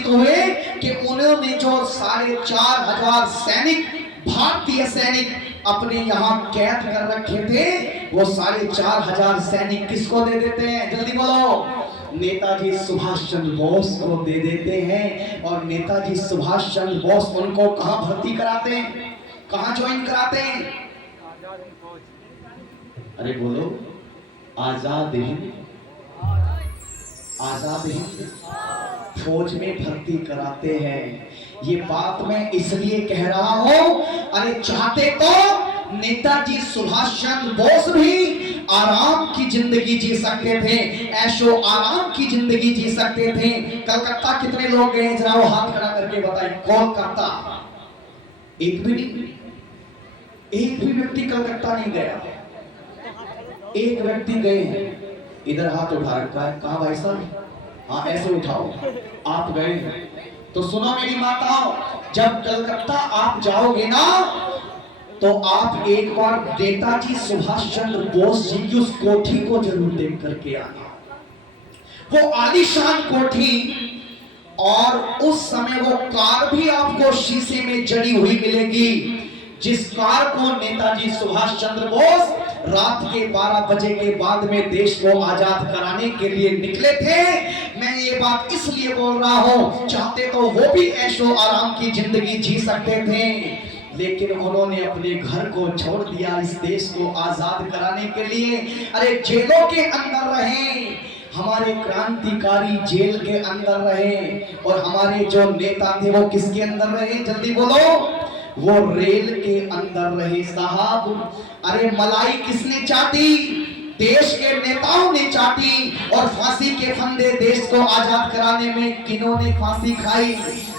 हुए कि उन्होंने जो 4,500 सैनिक, भारतीय सैनिक अपने यहाँ कैद कर रखे थे, वो 4,500 सैनिक किसको दे देते हैं? जल्दी बोलो। नेताजी सुभाष चंद्र बोस को दे देते हैं। और नेताजी सुभाष चंद्र बोस उनको कहां भर्ती कराते हैं, कहां ज्वाइन कराते हैं? अरे बोलो, आजाद हिंद, आजाद हिंद फौज में भर्ती कराते हैं। ये बात मैं इसलिए कह रहा हूं, अरे चाहते तो नेताजी सुभाष चंद्र बोस भी आराम की जिंदगी जी सकते थे, ऐशो आराम की जिंदगी जी सकते थे। कलकत्ता कितने लोग गए? जरा वो हाथ खड़ा करके बताएं। कोलकाता एक भी नहीं, एक भी व्यक्ति कलकत्ता नहीं गया। एक व्यक्ति गए, इधर हाथ उठा रखा है। कहा भाई साहब? हाँ ऐसे उठाओ। आप गए तो सुनो मेरी माताओं, जब कलकत्ता आप जाओगे ना, तो आप एक बार नेताजी सुभाष चंद्र बोस जी की उस कोठी को जरूर देख करके आना। वो आलीशान कोठी, और उस समय वो कार भी आपको शीशे में जड़ी हुई मिलेगी, जिस कार को नेताजी सुभाष चंद्र बोस रात के 12 बजे के बाद में देश को आजाद कराने के लिए निकले थे। मैं ये बात इसलिए बोल रहा हूं, चाहते तो वो भी ऐशो आराम की जिंदगी जी सकते थे, लेकिन उन्होंने अपने घर को छोड़ दिया इस देश को आजाद कराने के लिए। अरे जेलों के अंदर रहे, हमारे क्रांतिकारी जेल के अंदर रहे, और हमारे जो नेता थे वो किसके अंदर रहे? जल्दी बोलो। वो रेल के अंदर रहे साहब। अरे मलाई किसने चाटी? देश के नेताओं ने चाटी। और फांसी के फंदे देश को आजाद कराने में किन्होंने फांसी खाई?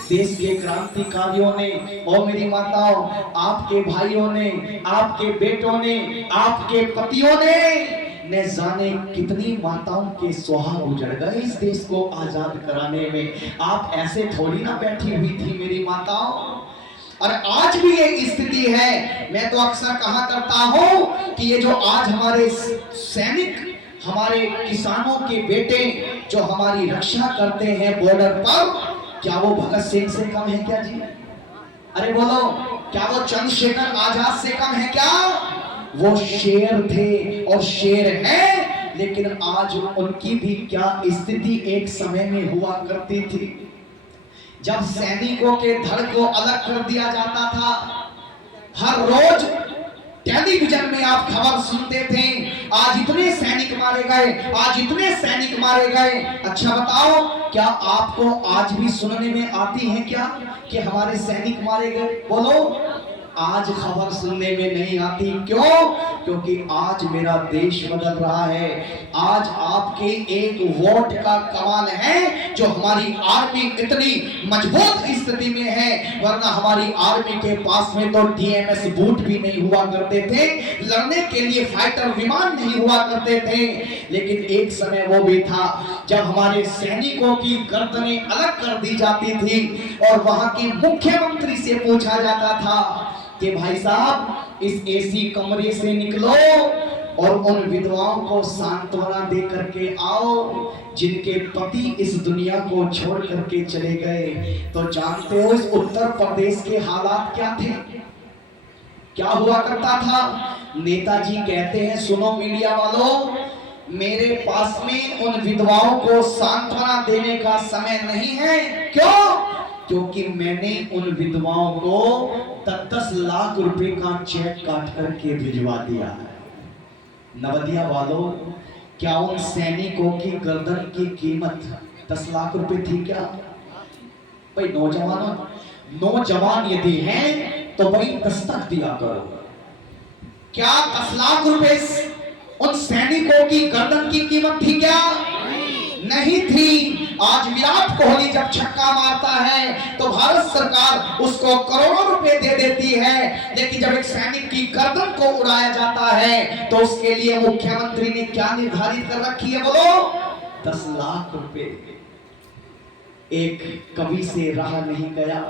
देश के क्रांतिकारियों ने। और मेरी माताओं, आपके भाइयों ने, आपके बेटों ने, आपके पतियों ने, न जाने कितनी माताओं के सुहाग उजड़ गए इस देश को आजाद कराने में। आप ऐसे थोड़ी ना बैठी हुई थी मेरी माताओं। और आज भी ये स्थिति है। मैं तो अक्सर कहा करता हूं कि ये जो आज हमारे सैनिक, हमारे किसानों के बेटे जो हमारी रक्षा करते हैं बॉर्डर पर, क्या वो भगत सिंह से कम है क्या जी? अरे बोलो, क्या वो चंद्रशेखर आजाद से कम है क्या? वो शेर थे और शेर हैं, लेकिन आज उनकी भी क्या स्थिति एक समय में हुआ करती थी, जब सैनिकों के धड़ को अलग कर दिया जाता था। हर रोज टेलीविजन में आप खबर सुनते थे, आज इतने सैनिक मारे गए, आज इतने सैनिक मारे गए। अच्छा बताओ, क्या आपको आज भी सुनने में आती है क्या कि हमारे सैनिक मारे गए? बोलो, आज खबर सुनने में नहीं आती। क्यों? क्योंकि आज मेरा देश बदल रहा है। आज आपके एक वोट का कमाल है जो हमारी आर्मी इतनी मजबूत स्थिति में है, वरना हमारी आर्मी के पास में तो डीएमएस बूट भी नहीं हुआ करते थे, लड़ने के लिए फाइटर विमान नहीं हुआ करते थे। लेकिन एक समय वो भी था जब हमारे सैनिकों की गर्दनें अलग कर दी जाती थी और वहां की मुख्यमंत्री से पूछा जाता था कि भाई साहब इस एसी कमरे से निकलो और उन विधवाओं को सांत्वना दे करके आओ जिनके पति इस दुनिया को छोड़ करके चले गए। तो जानते हो इस उत्तर प्रदेश के हालात क्या थे, क्या हुआ करता था? नेताजी कहते हैं, सुनो मीडिया वालों, मेरे पास में उन विधवाओं को सांत्वना देने का समय नहीं है। क्यों? क्योंकि मैंने उन विधवाओं को 10 लाख रुपए का चेक काट करके भिजवा दिया है। नवदिया वालों, क्या उन सैनिकों की गर्दन की कीमत 10 लाख रुपए थी क्या? भाई नौजवान यदि हैं तो भाई दस्तक दिया करो। क्या 10 लाख रुपए उन सैनिकों की गर्दन की कीमत थी क्या? नहीं थी। आज विराट कोहली जब छक्का मारता है तो भारत सरकार उसको करोड़ों रुपए दे देती है, लेकिन जब एक सैनिक की गर्दन को उड़ाया जाता है तो उसके लिए मुख्यमंत्री ने क्या निर्धारित कर रखी है? बोलो, 10 लाख रुपए। एक कवि से रहा नहीं गया।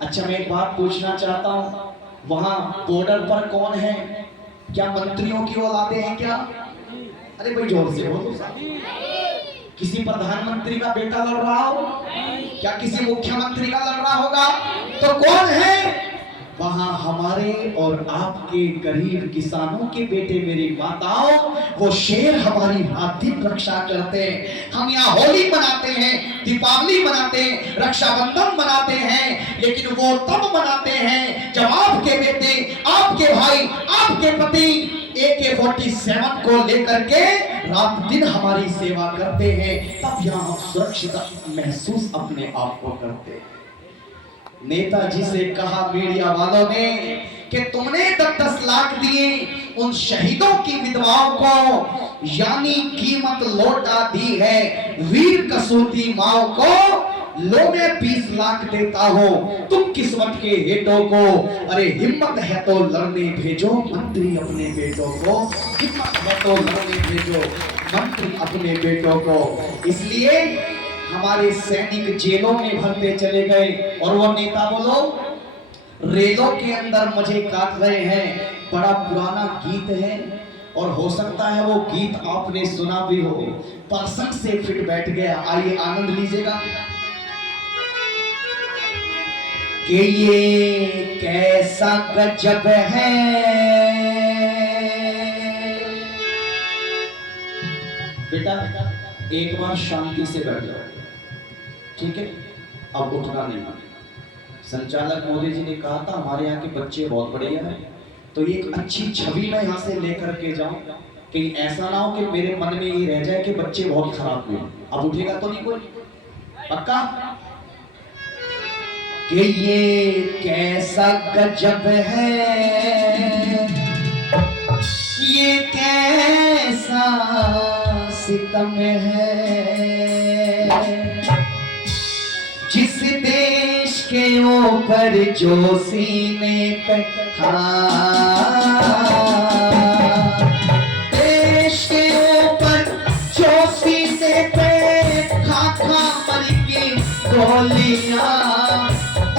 अच्छा, मैं एक बात पूछना चाहता हूं, वहां बॉर्डर पर कौन है? क्या मंत्रियों की औलादे हैं क्या? अरे भाई जोर से बोलो। किसी प्रधानमंत्री का बेटा लड़ रहा हो क्या? किसी मुख्यमंत्री का लड़ रहा होगा? तो कौन है वहां? हमारे और आपके गरीब किसानों के बेटे, मेरी माताओं, वो शेर हमारी रात दिन रक्षा करते हैं। हम यहाँ होली मनाते हैं, दीपावली मनाते हैं, रक्षाबंधन मनाते हैं, लेकिन वो तब मनाते हैं जब आपके बेटे, आपके भाई, आपके पति AK-47 को लेकर के रात दिन हमारी सेवा करते हैं। तब यहाँ हम सुरक्षित महसूस अपने आप को करते हैं। नेताजी से कहा मीडिया वालों ने कि तुमने 10 लाख दिए उन शहीदों की विधवाओं को, यानी कीमत लौटा दी है वीर कसूती माओ को। लो मैं 20 लाख देता हूं तुम किस्मत के हेटों को। अरे हिम्मत है तो लड़ने भेजो मंत्री अपने बेटों को, हिम्मत है तो लड़ने भेजो मंत्री अपने बेटों को। इसलिए हमारे सैनिक जेलों में भरते चले गए और वो नेता बोलो रेलों के अंदर मजे काट रहे हैं। बड़ा पुराना गीत है और हो सकता है वो गीत आपने सुना भी हो, पर्सन से फिट बैठ गया। आइए आनंद लीजिएगा कि ये कैसा गजब है। बेटा एक बार शांति से बैठ जाओ, ठीक है? अब उठना नहीं। संचालक मोदी जी ने कहा था हमारे यहाँ के बच्चे बहुत बढ़िया हैं, तो ये एक अच्छी छवि मैं यहाँ से लेकर के जाऊं, कहीं ऐसा ना हो कि मेरे मन में ये रह जाए कि बच्चे बहुत खराब हुए। अब उठेगा तो नहीं कोई? पक्का? कि ये कैसा गजब है, ये कैसा सितम है, जिस देश के ऊपर जो सीने पे देश के ऊपर जो सीने पे खा मर की गोलियां,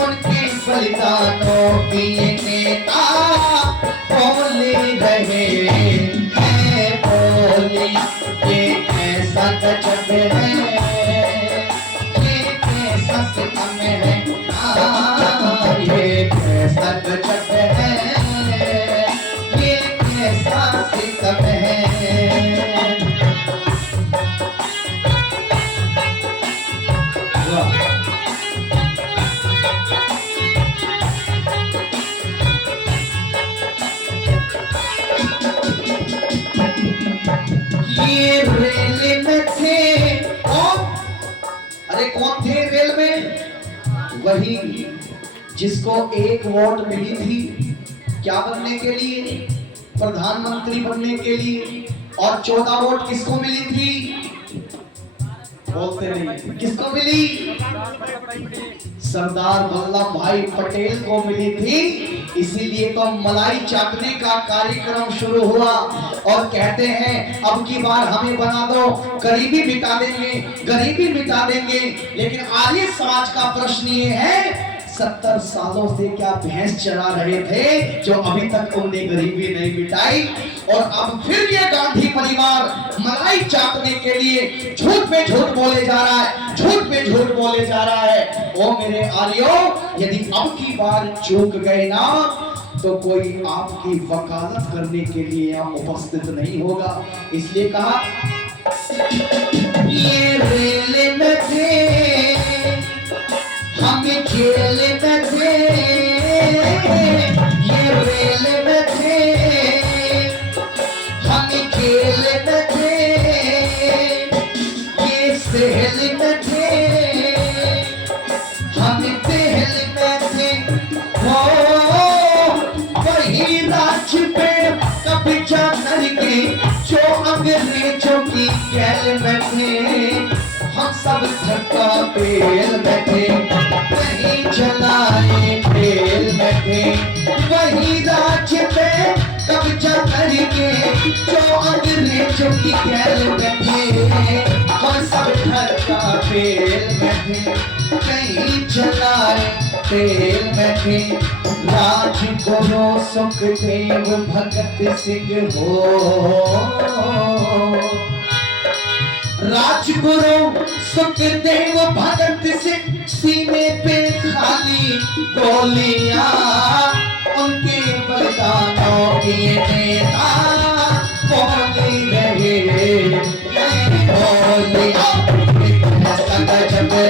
उनके बलिदानों की नेता बोले रहे हैं, बोले ये ऐसा गजब है, ये कैसा सितम है, ये कैसा गजब है, ये कैसा सितम है। उसको 1 वोट मिली थी क्या बनने के लिए? प्रधानमंत्री बनने के लिए। और 14 वोट किसको मिली थी? बोलते नहीं, किसको मिली? सरदार वल्लभ भाई पटेल को मिली थी। इसीलिए तो मलाई चाटने का कार्यक्रम शुरू हुआ और कहते हैं अब की बार हमें बना दो, गरीबी मिटा देंगे, गरीबी मिटा देंगे। लेकिन आर्य समाज का प्रश्न ये है 70 सालों से क्या भैंस चरा रहे थे जो अभी तक तुमने गरीबी नहीं मिटाई? और अब फिर ये गांधी परिवार मलाई चाटने के लिए झूठ पे झूठ बोले जा रहा है, झूठ पे झूठ बोले जा रहा है। ओ मेरे आर्यों, यदि अब की बार चूक गए ना तो कोई आपकी वकालत करने के लिए यहाँ उपस्थित नहीं होगा। इसलिए कहा ये रेल में थे, हम जेल में थे, ये रेल में थे, हम जेल में थे, ये सेल में थे, हम तेल में थे। हो वही राज पे कब्जा करके जो अंग्रेजों की कैल में थे। हम सब धक्का पेल में थे, वही जलाए पेल में थे। वही राज्य पे कब्जा करके जो अंग्रेजों की कैल में थे। हम सब धक्का पेल में थे, वही जलाए पेल में थे। राजगुरु सुखदेव भगत सिंह हो, राजगुरु सुखदेव भगत सिंह सीने पे खाली गोलियां, उनके बलिदानों की नेता बोली रहे बोलियां। कैसा गजब है,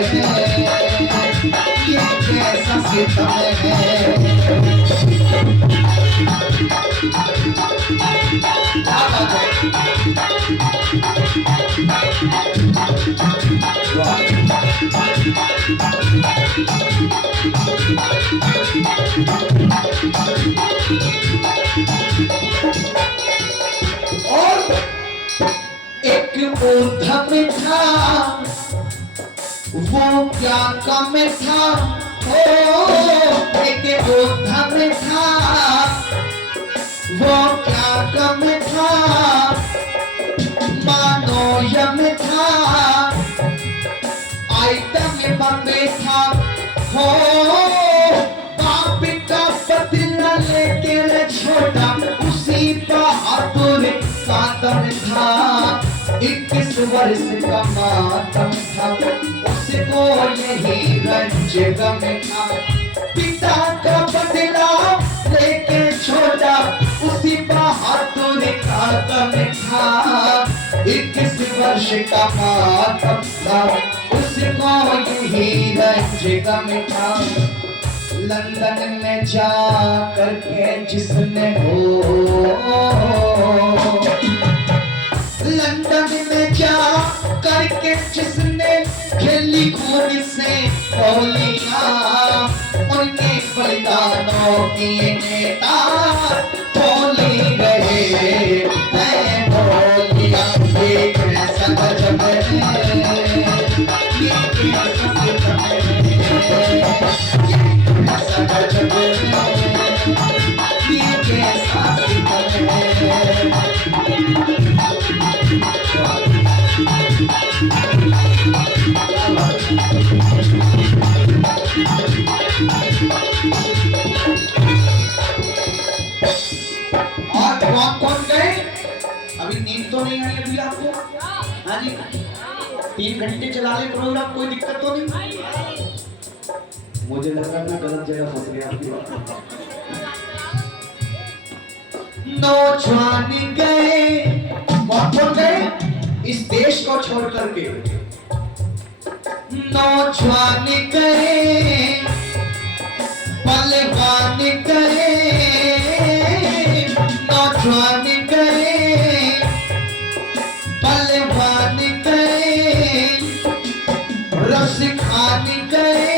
ये कैसा सितम है। और एक उधम था, वो क्या कम था। हो एक उधम था, वो क्या कम था। मानो यम था, आइटम बम था। हो बाप का बदला लेके छोटा उसी बहादुर सादम था। 21 वर्ष का मातम था, उसको यही रंज गम था। पिता का बदला लेके छोटा उसी बहादुर का दम था। 21 वर्ष का मातम था, उसको यही रंज गम था। लंदन में जा करके जिसने लंदन में जा करके जिसने खेली खून से होलियां, उनके बलिदानों की नेता बोली रहे बोलियां। ये कैसा गजब है, ये कैसा गजब है, कैसा गजब है, ये कैसा गजब है। और कौन गए? अभी नींद तो नहीं आई अभी आपको? हाँ जी, 3 घंटे चला ले प्रोग्राम, कोई दिक्कत तो नहीं? मुझे लगा मैं गलत जगह फंस गया आपकी बात। नौजवान गए, कौन गए इस देश को छोड़ करके? नौजवान गए, पहलवान गए, नौजवान गए, पहलवान गए, रस खान गए,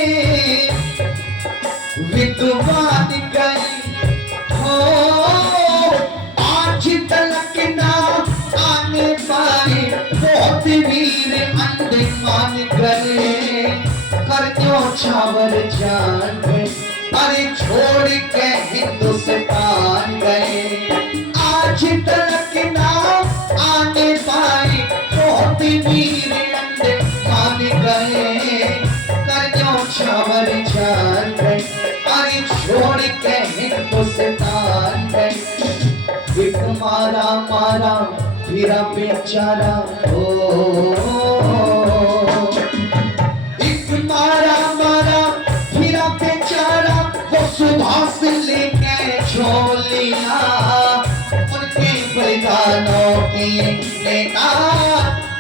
विद्वान अंडे मान गए, करजो छावर जान गए, अरे छोड़ के हिंदुस्तान गए। आज तक ना आने पाए बहुत वीर अंडे मान गए, करजो छावर जान गए, अरे छोड़ के हिंदुस्तान गए। एक मारा मारा फिरा बेचारा हो, एक मारा मारा फिरा बेचारा, वो सुभाष लेके झोलिया, उनके बलिदानों की नेता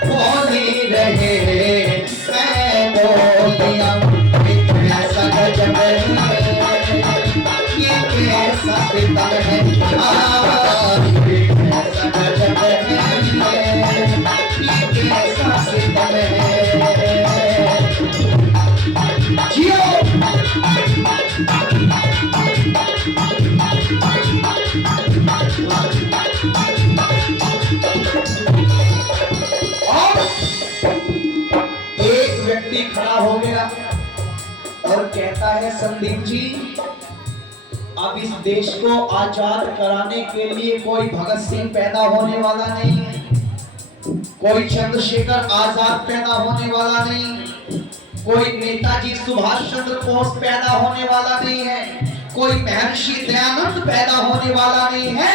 बोली रहे, मैं बोलिया ऐसा गजब है, ये कैसा सितम है, ऐसा गजब है, ये कैसा सितम है। जियो एक व्यक्ति खड़ा हो गया और कहता है, संदीप जी अब इस देश को आजाद कराने के लिए कोई भगत सिंह पैदा होने वाला नहीं है, कोई चंद्रशेखर आजाद पैदा होने वाला नहीं, कोई नेताजी सुभाष चंद्र बोस पैदा होने वाला नहीं है, कोई महर्षि दयानंद पैदा होने वाला नहीं है।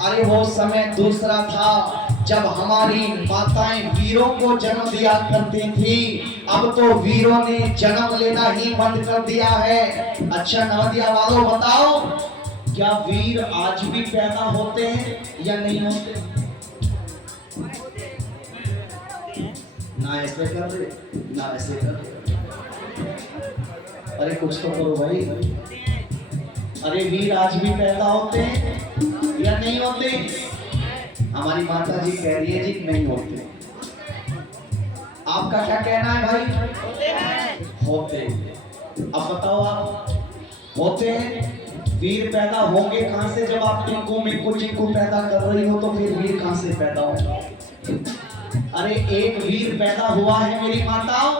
अरे वो समय दूसरा था जब हमारी माताएं वीरों को जन्म दिया करती थी, अब तो वीरों ने जन्म लेना ही बंद कर दिया है। अच्छा नवदिया वालों बताओ, क्या वीर आज भी पैदा होते हैं या नहीं होते? ना ऐसे कर रहे, ना ऐसे कर रहे, अरे कुछ तो करो भाई। अरे वीर आज भी पैदा होते हैं या नहीं होते? हमारी माता जी कह रही है जी नहीं होते। आपका क्या कहना है भाई? होते हैं। अब बताओ आप, होते हैं। वीर पैदा होंगे कहां से? जब आप टिंकू मिंकू चिंकू पैदा कर रही हो तो फिर वीर कहां से पैदा होगा? अरे एक वीर पैदा हुआ है मेरी माताओं,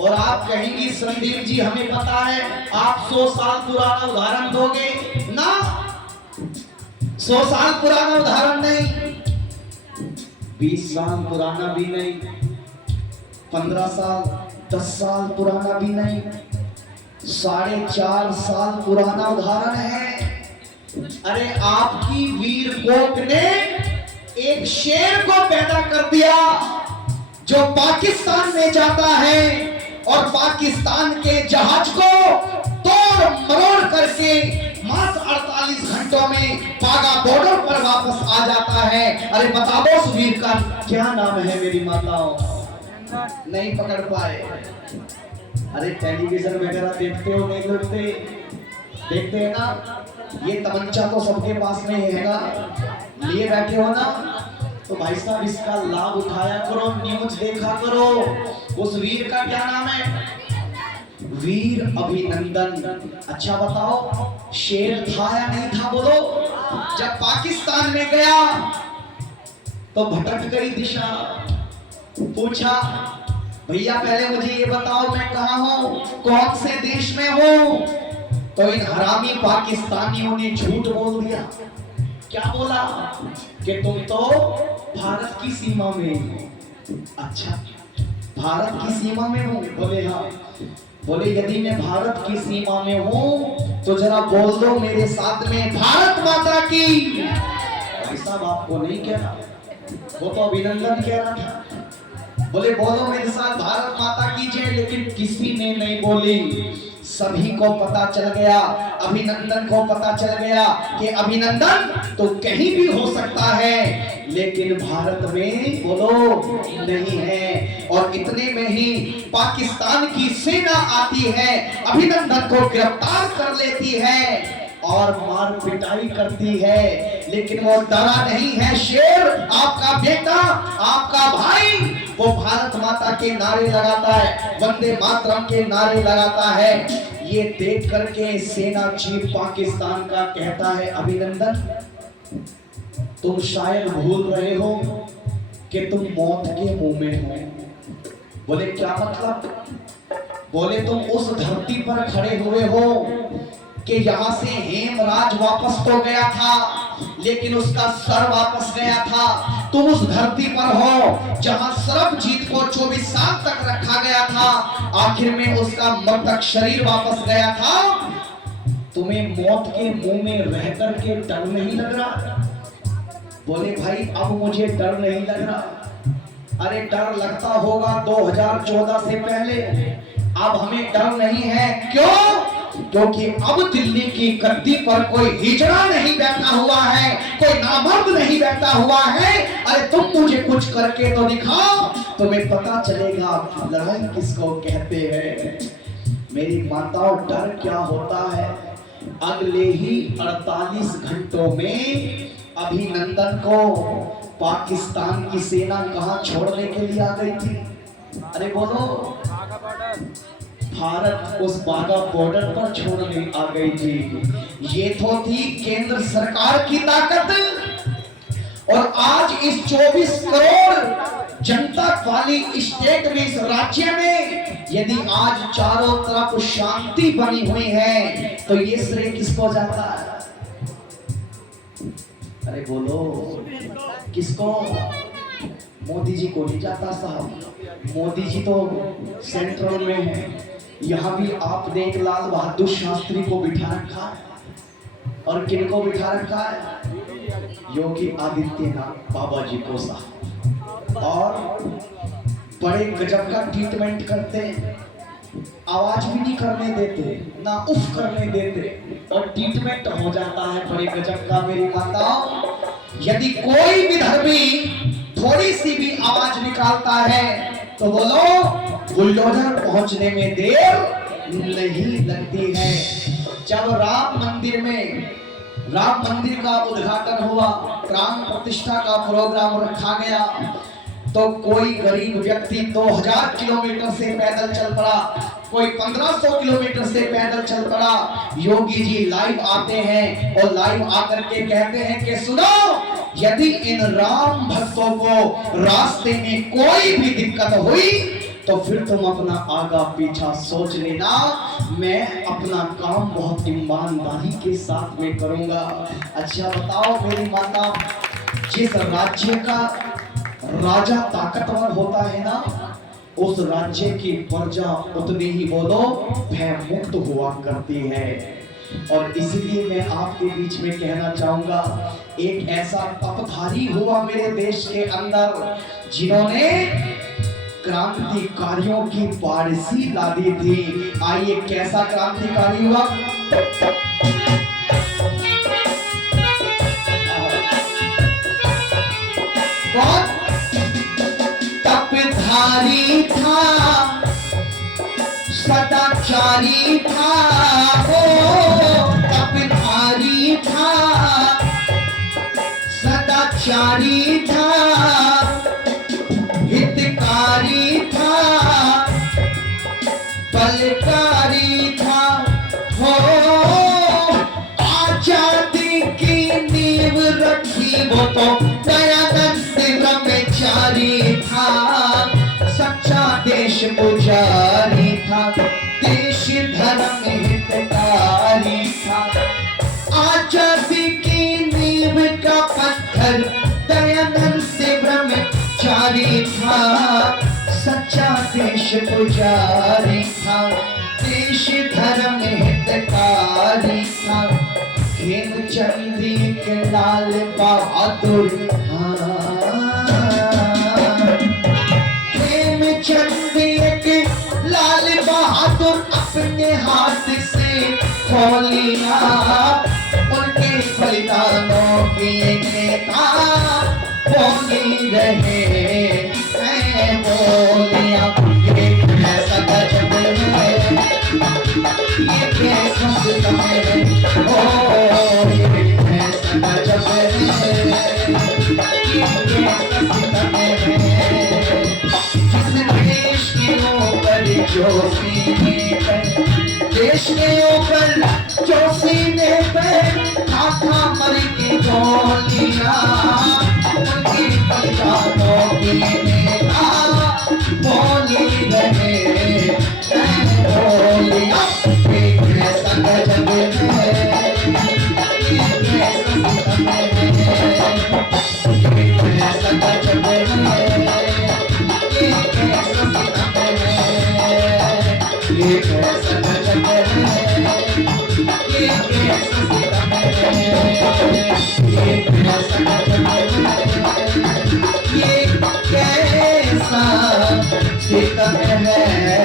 और आप कहेंगी संदीप जी हमें पता है, आप 100 साल पुराना उदाहरण दोगे ना। 100 साल पुराना उदाहरण नहीं, 20 साल पुराना भी नहीं, 15 साल 10 साल पुराना भी नहीं, 4.5 साल पुराना उदाहरण है। अरे आपकी वीर कोक ने एक शेर को पैदा कर दिया जो पाकिस्तान में जाता है और पाकिस्तान के जहाज को तोड़ मरोड़ करके मात्र 48 घंटों में बागा बॉर्डर पर वापस आ जाता है। अरे बताओ उस वीर का क्या नाम है मेरी माताओं? नहीं पकड़ पाए। अरे टेलीविजन वगैरह देखते हो नहीं देखते? देखते हैं ना। ये तमंचा तो सबके पास में हैगा, लिए बैठे हो ना, तो भाई साहब इसका लाभ उठाया करो, न्यूज देखा करो। उस वीर का क्या नाम है? वीर अभिनंदन। अच्छा बताओ शेर था या नहीं था? बोलो। जब पाकिस्तान में गया तो भटक गई दिशा, पूछा भैया पहले मुझे ये बताओ मैं कहाँ हूँ, कौन से देश में हूँ? तो इन हरामी पाकिस्तानियों ने झूठ बोल दिया। क्या बोला? कि तुम तो भारत की सीमा में हो। अच्छा भारत की सीमा में हूँ? बोले हाँ। बोले यदि मैं भारत की सीमा में हूँ तो जरा बोल दो मेरे साथ में भारत माता की। भाई साहब आपको नहीं कह रहा, वो तो अभिनंदन कह रहा था। बोले बोलो मेरे साथ भारत माता की जय, लेकिन किसी ने नहीं बोली। सभी को पता चल गया, अभिनंदन को पता चल गया कि अभिनंदन तो कहीं भी हो सकता है लेकिन भारत में बोलो नहीं है। और इतने में ही पाकिस्तान की सेना आती है, अभिनंदन को गिरफ्तार कर लेती है और मार पिटाई करती है, लेकिन वो डरा नहीं है। शेर आपका बेटा, आपका भाई, वो भारत माता के नारे लगाता है, वंदे मातरम के नारे लगाता है। ये देख करके सेना चीफ पाकिस्तान का कहता है अभिनंदन तुम शायद भूल रहे हो कि तुम मौत के मुंह में हो। बोले क्या मतलब? बोले तुम उस धरती पर खड़े हुए हो कि यहाँ से हेमराज वापस तो गया था लेकिन उसका सर वापस गया था। तुम उस धरती पर हो जहां सरबजीत को 24 साल तक रखा गया था, आखिर में उसका मृतक शरीर वापस गया था। तुम्हें मौत के मुंह में रह करके डर नहीं लग रहा? बोले भाई अब मुझे डर नहीं लग रहा। अरे डर लगता होगा 2014 से पहले, अब हमें डर नहीं है। क्यों? क्योंकि अब दिल्ली की गद्दी पर कोई हिजड़ा नहीं बैठा हुआ है, कोई नामर्द नहीं बैठा हुआ है। अरे तुम मुझे कुछ करके तो दिखाओ, तुम्हें पता चलेगा लड़ाई किसको कहते हैं। मेरी माताओं, डर क्या होता है? अगले ही 48 घंटों में अभिनंदन को पाकिस्तान की सेना कहां छोड़ने के लिए आ गई थी? अरे बोलो, भारत उस बाघा बॉर्डर पर छोड़ने आ गई थी। ये तो थी केंद्र सरकार की ताकत। और आज इस 24 करोड़ जनता वाली स्टेट में, इस राज्य में, यदि आज चारों तरफ शांति बनी हुई है तो ये श्रेय किसको जाता है? अरे बोलो, किसको? मोदी जी को नहीं जाता साहब। मोदी जी तो सेंट्रल में है। यहाँ भी आपने एक लाल बहादुर शास्त्री को बिठा रखा है। और किनको बिठा रखा है? योगी आदित्यनाथ बाबा जी को साहब। और बड़े गजब का ट्रीटमेंट करते हैं, आवाज भी नहीं करने देते, ना उफ करने देते, और ट्रीटमेंट हो जाता है बड़े गजब का। मेरी माताओं, यदि कोई भी धर्मी थोड़ी सी भी आवाज निकालता है तो बोलो बुलडोजर पहुंचने में देर नहीं लगती है। जब राम मंदिर का उद्घाटन हुआ, प्राण प्रतिष्ठा का प्रोग्राम रखा गया, तो कोई गरीब व्यक्ति 2000 किलोमीटर से पैदल चल पड़ा, कोई 1500 किलोमीटर से पैदल चल पड़ा। योगी जी लाइव आते हैं और लाइव आकर के कहते हैं कि सुनो, यदि इन राम भक्तों को रास्ते में कोई भी दिक्कत हुई तो फिर तुम अपना आगा पीछा सोच लेना, मैं अपना काम बहुत ईमानदारी के साथ में करूंगा। अच्छा बताओ मेरी माता, जिस राज्य का राजा ताकतवर होता है ना, उस राज्य की प्रजा उतनी ही बोलो भय मुक्त हुआ करती है। और इसलिए मैं आपके बीच में कहना चाहूंगा, एक ऐसा तपधारी हुआ मेरे देश के अंदर जिन्होंने क्रांतिकारियों की पारसी ला दी थी। आइए, कैसा क्रांतिकारी हुआ? कौन? तपधारी था, सदाचारी था, हो तपधारी था, सदाचारी था, हितकारी था, बलकारी था, हो आजादी की नींव रखी वो तो दयानंद ब्रह्मचारी था, सच्चा देश पुजारी था, देश धर्म हितकारी था। आजादी की नींव का पत्थर दयानंद से ब्रह्मचारी था, सच्चा देश पुजारी था, देश धर्म हितकारी था। हेमचंद्री के लाल बहादुर, हेमचंद्री के लाल बहादुर अपने हाथ से खोलिया, उनके बलिदानों की नेता बोली रहे हैं, बोलिया। ये कैसा गजब है, ये कैसा सितम है, ओ ये कैसा गजब है, ये कैसा सितम है। जिस देश के ऊपर जो सीने पर, देश के ऊपर जो सीने पर खाता मर की गोलियां, उनकी बलिदानों की नेता बोली रहे हैं।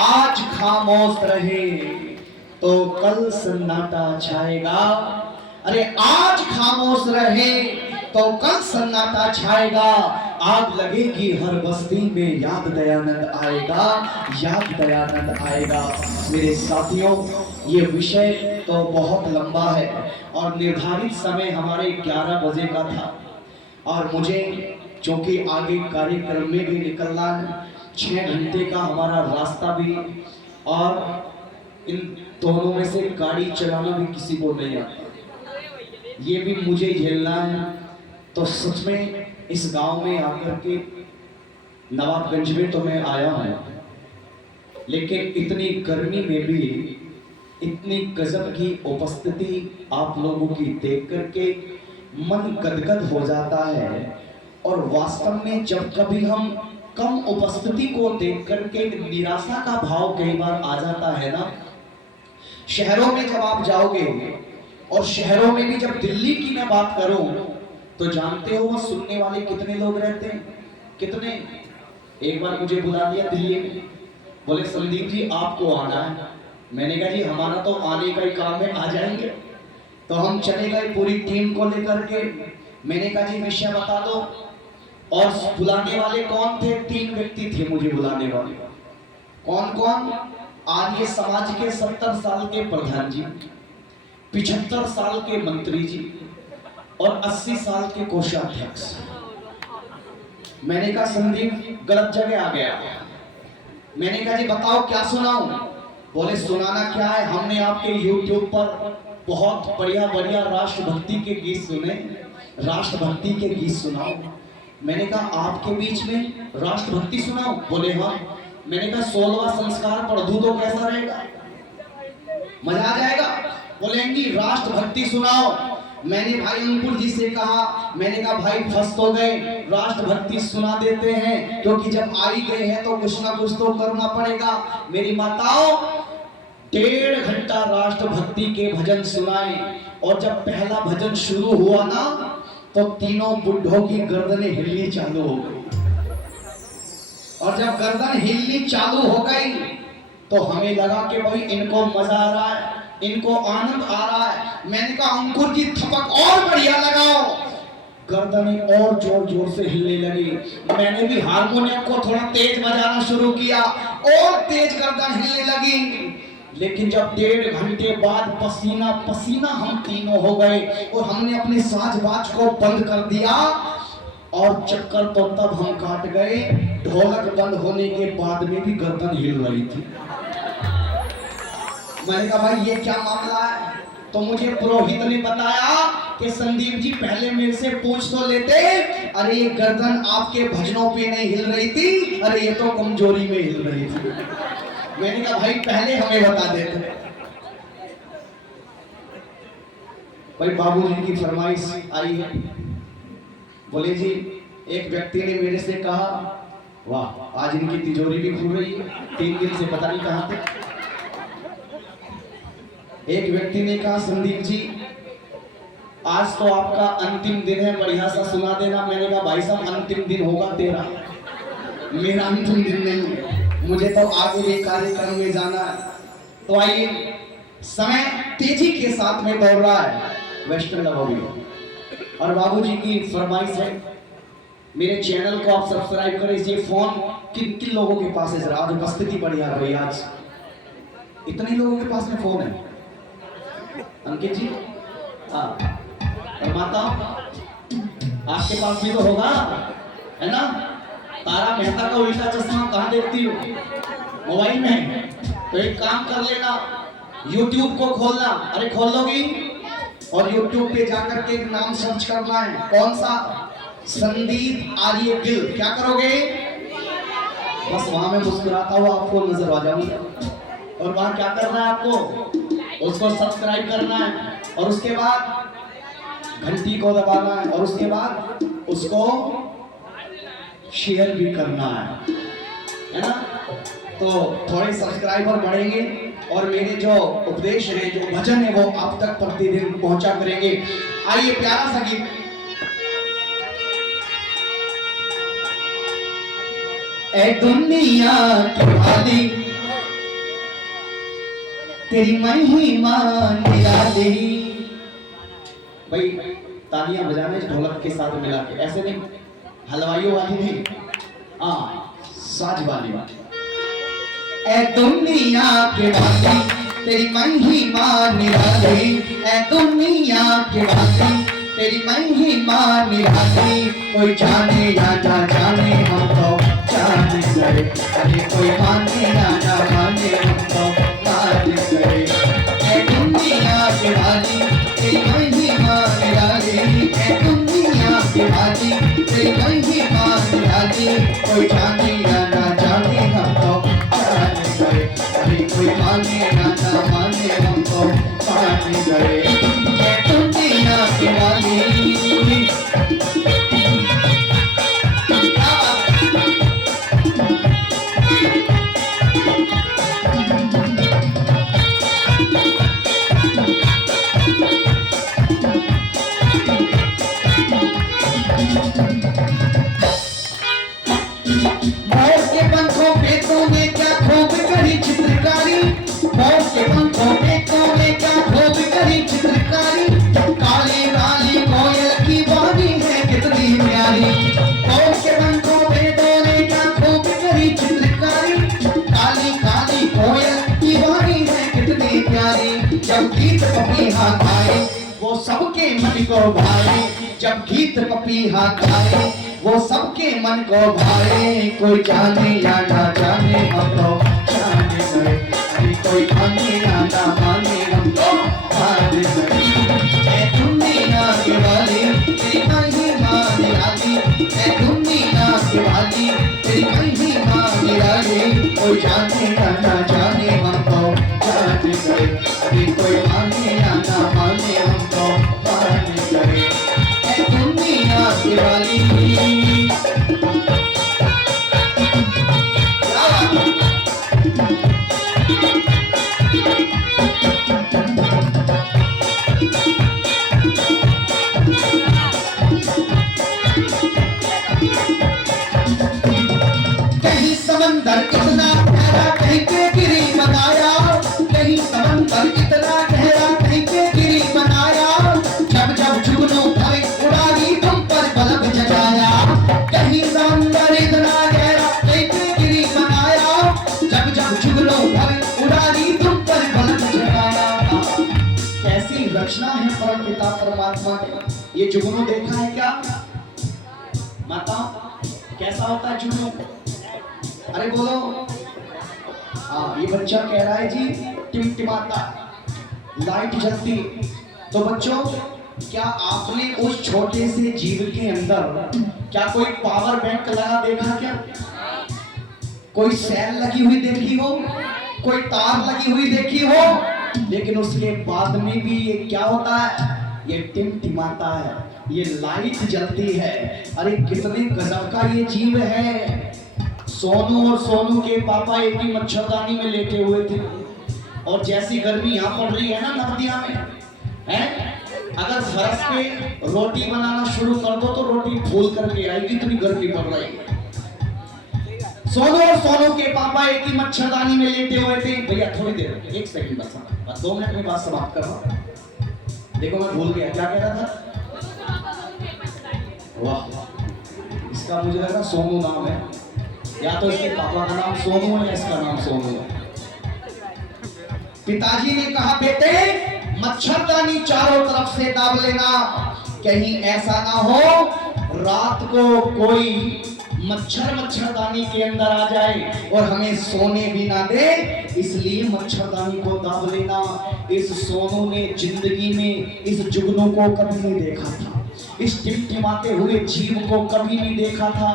आज खामोश रहे तो कल सन्नाटा छाएगा। अरे आज खामोश रहे तो कल सन्नाटा छाएगा। आग लगेगी हर बस्ती में, याद दयानंद आएगा, याद दयानंद आएगा। मेरे साथियों, ये विषय तो बहुत लंबा है और निर्धारित समय हमारे 11 बजे का था और मुझे चूंकि आगे कार्यक्रम में भी निकलना है, 6 घंटे का हमारा रास्ता भी, और इन दोनों में से गाड़ी चलाना भी किसी को नहीं आता, ये भी मुझे झेलना है। तो सच में इस गांव में आकर के नवाबगंज में तो मैं आया हूं, लेकिन इतनी गर्मी में भी इतनी गजब की उपस्थिति आप लोगों की देख करके मन गदगद हो जाता है। और वास्तव में जब कभी हम कम उपस्थिति को देख करके निराशा का भाव कई बार आ जाता है ना। शहरों में जब आप जाओगे, और शहरों में भी जब दिल्ली की मैं बात करूं, तो जानते हो वो सुनने वाले कितने लोग रहते हैं? कितने? एक बार मुझे बुला दिया दिल्ली में, बोले संदीप जी आपको आना है। मैंने कहा जी हमारा तो आने का ही काम है, आ जाएंगे। तो हम चले गए पूरी टीम को लेकर के। मैंने कहा जी विषय बता दो। और बुलाने वाले कौन थे? 3 व्यक्ति थे मुझे बुलाने वाले। कौन कौन? आर्य समाज के 70 साल के प्रधान जी, 75 साल के मंत्री जी और 80 साल के कोषाध्यक्ष। मैंने कहा संदीप गलत जगह आ गया। मैंने कहा जी बताओ क्या सुनाऊं? बोले सुनाना क्या है, हमने आपके YouTube पर बहुत बढ़िया बढ़िया राष्ट्रभक्ति के गीत सुने, राष्ट्रभक्ति के गीत सुनाओ। मैंने कहा आपके बीच में राष्ट्रभक्ति सुनाओ? बोले हाँ। मैंने कहा 16वां संस्कार पढ़ दूं तो कैसा रहेगा? मजा आ जाएगा। बोलेंगी राष्ट्रभक्ति सुनाओ। मैंने भाई अंकुर जी से कहा, मैंने कहा भाई फंस तो गए, राष्ट्रभक्ति सुना देते हैं, क्योंकि जब आई गए हैं तो कुछ ना कुछ तो करना पड़ेगा। मेरी माताओं 1.5 घंटा राष्ट्रभक्ति के भजन सुनाए, और जब पहला भजन शुरू हुआ ना तो तीनों बुढ़ों की गर्दनें हिलनी चालू हो गई। और जब गर्दन हिलनी चालू हो गई तो हमें लगा कि भाई इनको मजा आ रहा है, इनको आनंद आ रहा है। मैंने कहा अंकुर जी थपक और बढ़िया लगाओ। गर्दनें और जोर जोर से हिलने लगी। मैंने भी हारमोनियम को थोड़ा तेज बजाना शुरू किया और तेज गर्दन हिलने लगी। लेकिन जब 1.5 घंटे बाद पसीना पसीना हम तीनों हो गए और हमने अपने साज-बाज को बंद कर दिया, और चक्कर तो तब हम काट गए, ढोलक बंद होने के बाद में भी गर्दन हिल रही थी। मैंने कहा भाई ये क्या मामला है? तो मुझे पुरोहित ने बताया कि संदीप जी पहले मेरे से पूछ तो लेते, अरे ये गर्दन आपके भजनों पे नहीं हिल रही थी, अरे ये तो कमजोरी में हिल रही थी। मैंने कहा भाई पहले हमें बता देते। भाई बाबूजी की फरमाइश आई है। बोले जी एक व्यक्ति ने मेरे से कहा, वाह आज इनकी तिजोरी भी खुल रही है, 3 दिन से पता नहीं कहां थे। एक व्यक्ति ने कहा संदीप जी आज तो आपका अंतिम दिन है, बढ़िया सा सुना देना। मैंने कहा भाई साहब अंतिम दिन होगा तेरा, मेरा अंतिम दिन नहीं, मुझे तो आगे भी कार्यक्रम में जाना है। तो आइए, समय तेजी के साथ में दौड़ रहा है वेस्टर्न लवोगी, और बाबूजी की फरमाइश है मेरे चैनल को आप सब्सक्राइब करें। ये फोन किन किन लोगों के पास है? जरा आज उपस्थिति बढ़िया रही, आज इतने लोगों के पास में फोन है। अंकित जी हाँ, और माता आपके पास भी तो होगा है ना? तारा मेहता का उल्टा चश्मा कहाँ देखती हो? मोबाइल में। तो एक काम कर लेना, YouTube को खोलना। अरे खोल लोगी, और YouTube पे जाकर के एक नाम सर्च करना है, कौन सा? संदीप आर्य गिल। क्या करोगे? बस वहां में मुस्कुराता हुआ आपको नजर आ जाऊंगा, और वहां क्या करना है आपको? उसको सब्सक्राइब करना है, और उसके बाद घंटी को दबाना है, और उसके बाद उसको शेयर भी करना है ना? तो थोड़े सब्सक्राइबर बढ़ेंगे और मेरे जो उपदेश है, जो भजन है, वो आप तक प्रतिदिन पहुंचा करेंगे। आइए प्यारा सा गीत ए दुनिया की वाली तेरी महिमा निराली। भाई तालियां बजाने ढोलक के साथ मिला के, ऐसे नहीं हलवाइयों वाली नहीं, हाँ साज वाली बात। ए दुनिया के वाली तेरी महिमा निराली, ए दुनिया के वाली तेरी महिमा निराली। कोई जाने या ना जाने हम तो जान गए, अरे कोई माने या ना माने हम तो मान गए। ए दुनिया के वाली तेरी महिमा निराली, ए दुनिया के वाली तेरी महिमा निराली। कोई जाने या ना जाने हम तो जान गए, अरे कोई माने या ना माने हम तो मान गए। ए दुनिया के वाली चित्रकारी। काली काली कोयल की वाणी है कितनी प्यारी, मोर के पंखों पे तूने क्या खूब करी चित्रकारी। काली काली कोयल की वाणी है कितनी प्यारी। जब गीत पपीहा गाए वो सबके मन को भाए, जब गीत पपीहा गाए वो सबके मन को भाए। कोई जाने या ना जाने हम तो जान गए, अरे कोई माने या ना माने हम तो मान गए। ए दुनिया की वाली तेरी महिमा निराली, ए दुनिया की वाली तेरी महिमा निराली। कोई जाने या ना जाने हम तो जान गए, अरे कोई माने या ना माने हम तो मान गए। ए दुनिया की वाली समंदर इतना गहरा कहीं पे गिरी बनाया, कहीं समंदर इतना गहरा कहीं पे गिरी बनाया। जब जब जुगनू भाई उड़ारी तुम पर बल्ब जगाया, कहीं समंदर इतना गहरा कहीं पे गिरी बनाया। जब जब जुगनू भाई उड़ारी तुम पर बल्ब जगाया। कैसी रचना है परम पिता परमात्मा ने। ये जुगनू देखा है क्या माता, कैसा होता है जुगनू? अरे बोलो। हाँ ये बच्चा कह रहा है जी टिमटिमाता, लाइट जलती। तो बच्चों क्या आपने उस छोटे से जीव के अंदर क्या कोई पावर बैंक लगा देखा क्या? कोई सेल लगी हुई देखी हो, कोई तार लगी हुई देखी हो? लेकिन उसके बाद में भी ये क्या होता है? ये टिमटिमाता है, ये लाइट जलती है। अरे कितने गजब का ये जीव है। सोनू और सोनू के पापा एक ही मच्छरदानी में लेटे हुए थे, और जैसी गर्मी यहाँ पड़ रही है ना नदिया में है, अगर फर्श पे रोटी बनाना शुरू कर दो तो रोटी फूल करके आएगी, इतनी गर्मी पड़ रही है। सोनू और सोनू के पापा एक ही मच्छरदानी में लेटे हुए थे। भैया थोड़ी देर, एक सेकंड बस 2 मिनट में बात समाप्त कर रहा हूं। देखो मैं भूल गया क्या कह रहा था। वाह इसका मुझे लगा सोनू नाम है, या तो इसके पापा का नाम सोनू है, इसका नाम सोनू है। पिताजी ने कहा बेटे मच्छरदानी चारों तरफ से दाब लेना, कहीं ऐसा ना हो रात को कोई मच्छरदानी के अंदर आ जाए और हमें सोने भी ना दे, इसलिए मच्छरदानी को दाब लेना। इस सोनू ने जिंदगी में इस जुगनू को कभी नहीं देखा था, इस टिमटिमाते हुए जीव को कभी नहीं देखा था।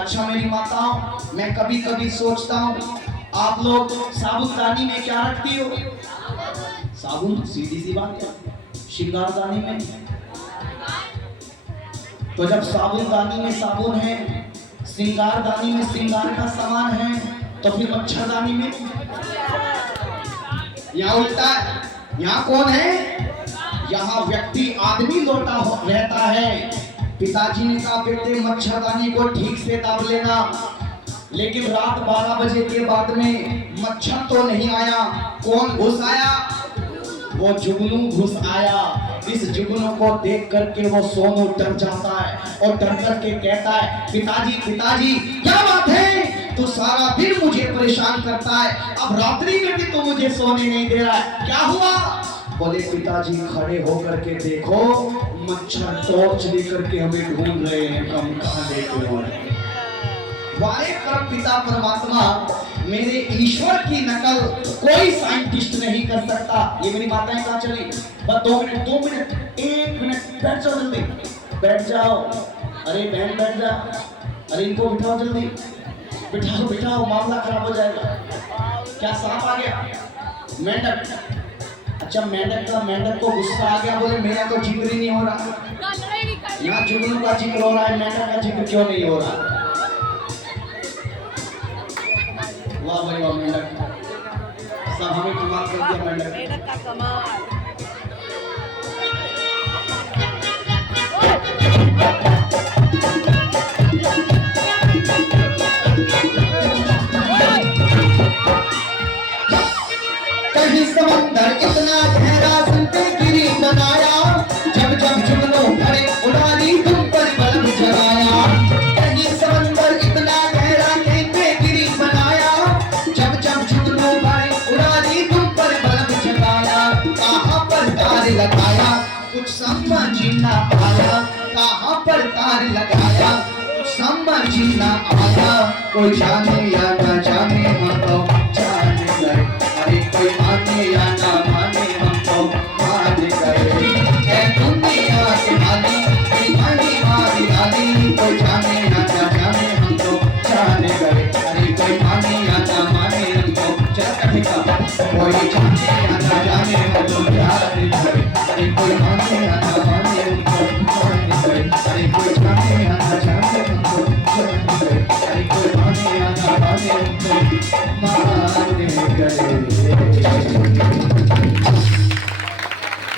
अच्छा मेरी माताओं, मैं कभी कभी सोचता हूँ आप लोग साबुनदानी में क्या रखती हो? साबुन, सीधी सी बात है। श्रृंगारदानी में, तो जब साबुनदानी में साबुन है, श्रृंगारदानी में श्रृंगार का सामान है, तो फिर मच्छरदानी में यहाँ उल्टा है। यहाँ कौन है? यहाँ व्यक्ति आदमी लौटा रहता है। पिताजी ने कहा बेटे मच्छरदानी को ठीक से दाब लेना, लेकिन रात 12 बजे के बाद में मच्छर तो नहीं आया, कौन घुस आया? वो जुगनू घुस आया। इस जुगनू को देख करके वो सोनू डर जाता है और डर करके कहता है, पिताजी पिताजी क्या बात है, तू सारा दिन मुझे परेशान करता है, अब रात्रि में भी तू मुझे सोने नहीं दे रहा है, क्या हुआ? बोले पिताजी खड़े होकर के देखो, मच्छर टॉर्च लेकर के हमें ढूंढ रहे हैं, हम कहाँ लेके हो रहे हैं। वारे परम पिता परमात्मा, मेरे ईश्वर की नकल कोई साइंटिस्ट नहीं कर सकता। ये मेरी माताएं कहाँ चली? बस 2 मिनट 2 मिनट 1 मिनट, बैठ जाओ जल्दी, बैठ जाओ। अरे बहन बैठ जा, अरे इनको बिठाओ जल्दी, बिठाओ बिठाओ, मामला खराब हो जाएगा। क्या सांप आ गया? मेंढक? अच्छा मेंढक को गुस्सा आ गया, बोले मेरा तो जिक्र ही नहीं हो रहा। यहाँ जुगनू का जिक्र हो रहा है, मेंढक का जिक्र क्यों नहीं हो रहा? वाह भाई वाह, मेंढक सब हमें कमाल कर दिया, मेंढक का कमाल। कहीं समंदर इतना गहरा सुनते गिरी बनाया, जब जब जुगनू भरे उड़ा दी तुम पर बल्ब जलाया। कहीं समंदर इतना गहरा कहते गिरी बनाया, जब जब जुगनू भरे उड़ा दी तुम पर बल्ब जलाया। कहाँ पर तार लगाया कुछ समझ ना आया, कहाँ पर तार लगाया कुछ समझ ना आया। कोई जाने या न जाने हम तो जाने गए, अरे कोई माने या ना माने हम तो मान गए। ऐ दुनिया के मालिक दीवानी मारी आली, कोई जाने या ना जाने हम तो जाने गए, अरे कोई माने या ना माने हम तो चला। कोई जाने या ना जाने हम तो जाने गए, अरे कोई माने या ना माने हम तो जाने गए, अरे कोई जाने या ना जाने हम तो जाने गए, अरे कोई माने या ना माने हम तो माने गए।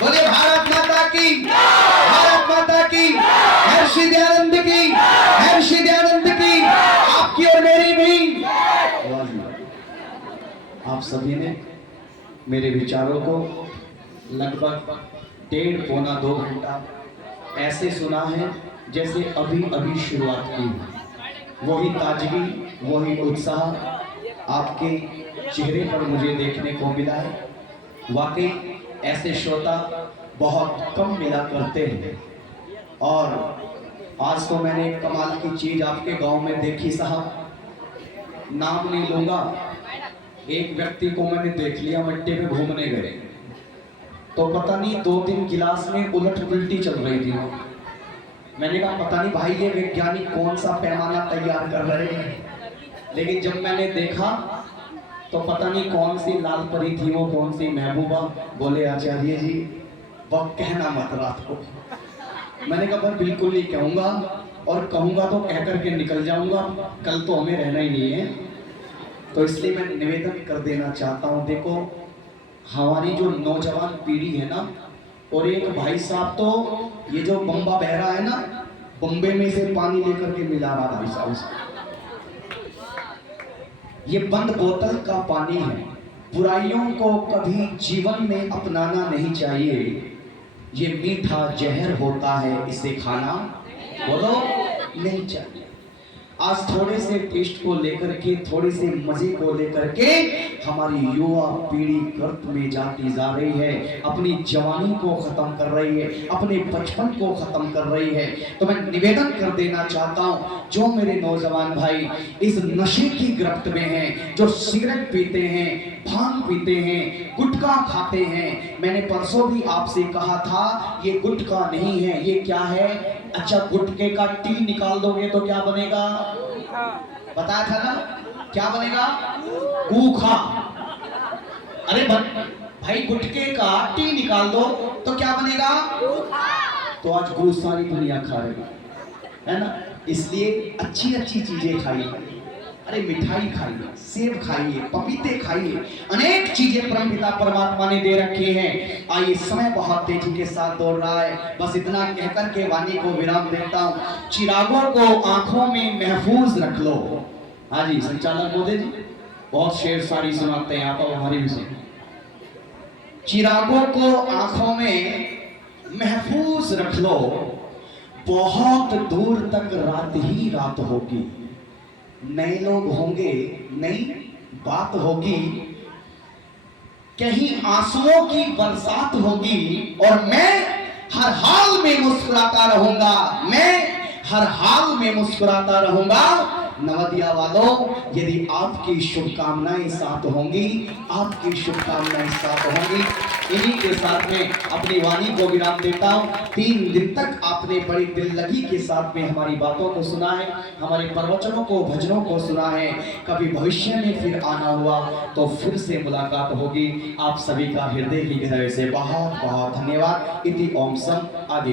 बोले भारत माता की, भारत माता की, महर्षि दयानंद की, महर्षि दयानंद की, आपकी और मेरी भी। आप सभी ने मेरे विचारों को लगभग 1.5-2 घंटा ऐसे सुना है जैसे अभी अभी शुरुआत की। वही ताजगी, वही उत्साह आपके चेहरे पर मुझे देखने को मिला है। वाकई ऐसे श्रोता बहुत कम मिला करते हैं, और आज तो मैंने कमाल की चीज आपके गांव में देखी साहब, नाम नहीं लूंगा। एक व्यक्ति को मैंने देख लिया, मट्टे पे घूमने गए तो पता नहीं 2-3 गिलास में उलट उल्टी चल रही थी। मैंने कहा पता नहीं भाई ये वैज्ञानिक कौन सा पैमाना तैयार कर रहे हैं, लेकिन जब मैंने देखा तो पता नहीं कौन सी लाल परी थी वो, कौन सी महबूबा। बोले आचार्य जी वह कहना मत रात को। मैंने कहा मैं बिल्कुल नहीं कहूँगा, और कहूँगा तो कह करके निकल जाऊँगा, कल तो हमें रहना ही नहीं है। तो इसलिए मैं निवेदन कर देना चाहता हूँ, देखो हमारी जो नौजवान पीढ़ी है ना, और एक भाई साहब तो ये जो बम्बा बह रहा है ना, बम्बे में से पानी लेकर के मिला रहा भाई साहब से। ये बंद बोतल का पानी है। बुराइयों को कभी जीवन में अपनाना नहीं चाहिए, ये मीठा जहर होता है, इसे खाना बोलो नहीं चाहिए। आज थोड़े से टेस्ट को लेकर के, थोड़े से मजे को लेकर के हमारी युवा पीढ़ी गर्त में जाती जा रही है, अपनी जवानी को खत्म कर रही है, अपने बचपन को खत्म कर रही है। तो मैं निवेदन कर देना चाहता हूँ, जो मेरे नौजवान भाई इस नशे की गिरफ्त में हैं, जो सिगरेट पीते हैं, भांग पीते हैं, गुटखा खाते हैं, मैंने परसों भी आपसे कहा था ये गुटखा नहीं है, ये क्या है? अच्छा गुटके का टी निकाल दोगे तो क्या बनेगा? बताया था ना, क्या बनेगा? गूखा। अरे भाई गुटके का टी निकाल दो तो क्या बनेगा? तो आज गू सारी दुनिया खा रही है ना। इसलिए अच्छी अच्छी चीजें खाइए, अरे मिठाई खाइए, सेब खाइए, पपीते खाइए, अनेक चीजें परमपिता परमात्मा ने दे रखी हैं। आइए समय बहुत तेजी के साथ दौड़ रहा है, बस इतना कहकर के वाणी को विराम देता हूँ। चिरागों को आंखों में महफूज रख लो, हाँ जी संचालक मोदी जी बहुत शेर शायरी सुनाते हैं आप, और हमारी भी सुन। चिरागों को आंखों में महफूज रख लो, बहुत दूर तक रात ही रात होगी। नए लोग होंगे, नई बात होगी, कहीं आंसुओं की बरसात होगी, और मैं हर हाल में मुस्कुराता रहूंगा, मैं हर हाल में मुस्कुराता रहूंगा। नवदिया वालों, यदि आपकी शुभकामनाएं साथ होंगी, आपकी शुभकामनाएं साथ होंगी, इन्हीं के साथ में अपनी वाणी को विराम देता हूं। 3 दिन तक आपने बड़ी दिल लगी के साथ में हमारी बातों को सुना है, हमारे प्रवचनों को, भजनों को सुना है। कभी भविष्य में फिर आना हुआ तो फिर से मुलाकात होगी। आप सभी का हृदय की गहराई से बहुत बहुत धन्यवाद। इति ओम सम आगे।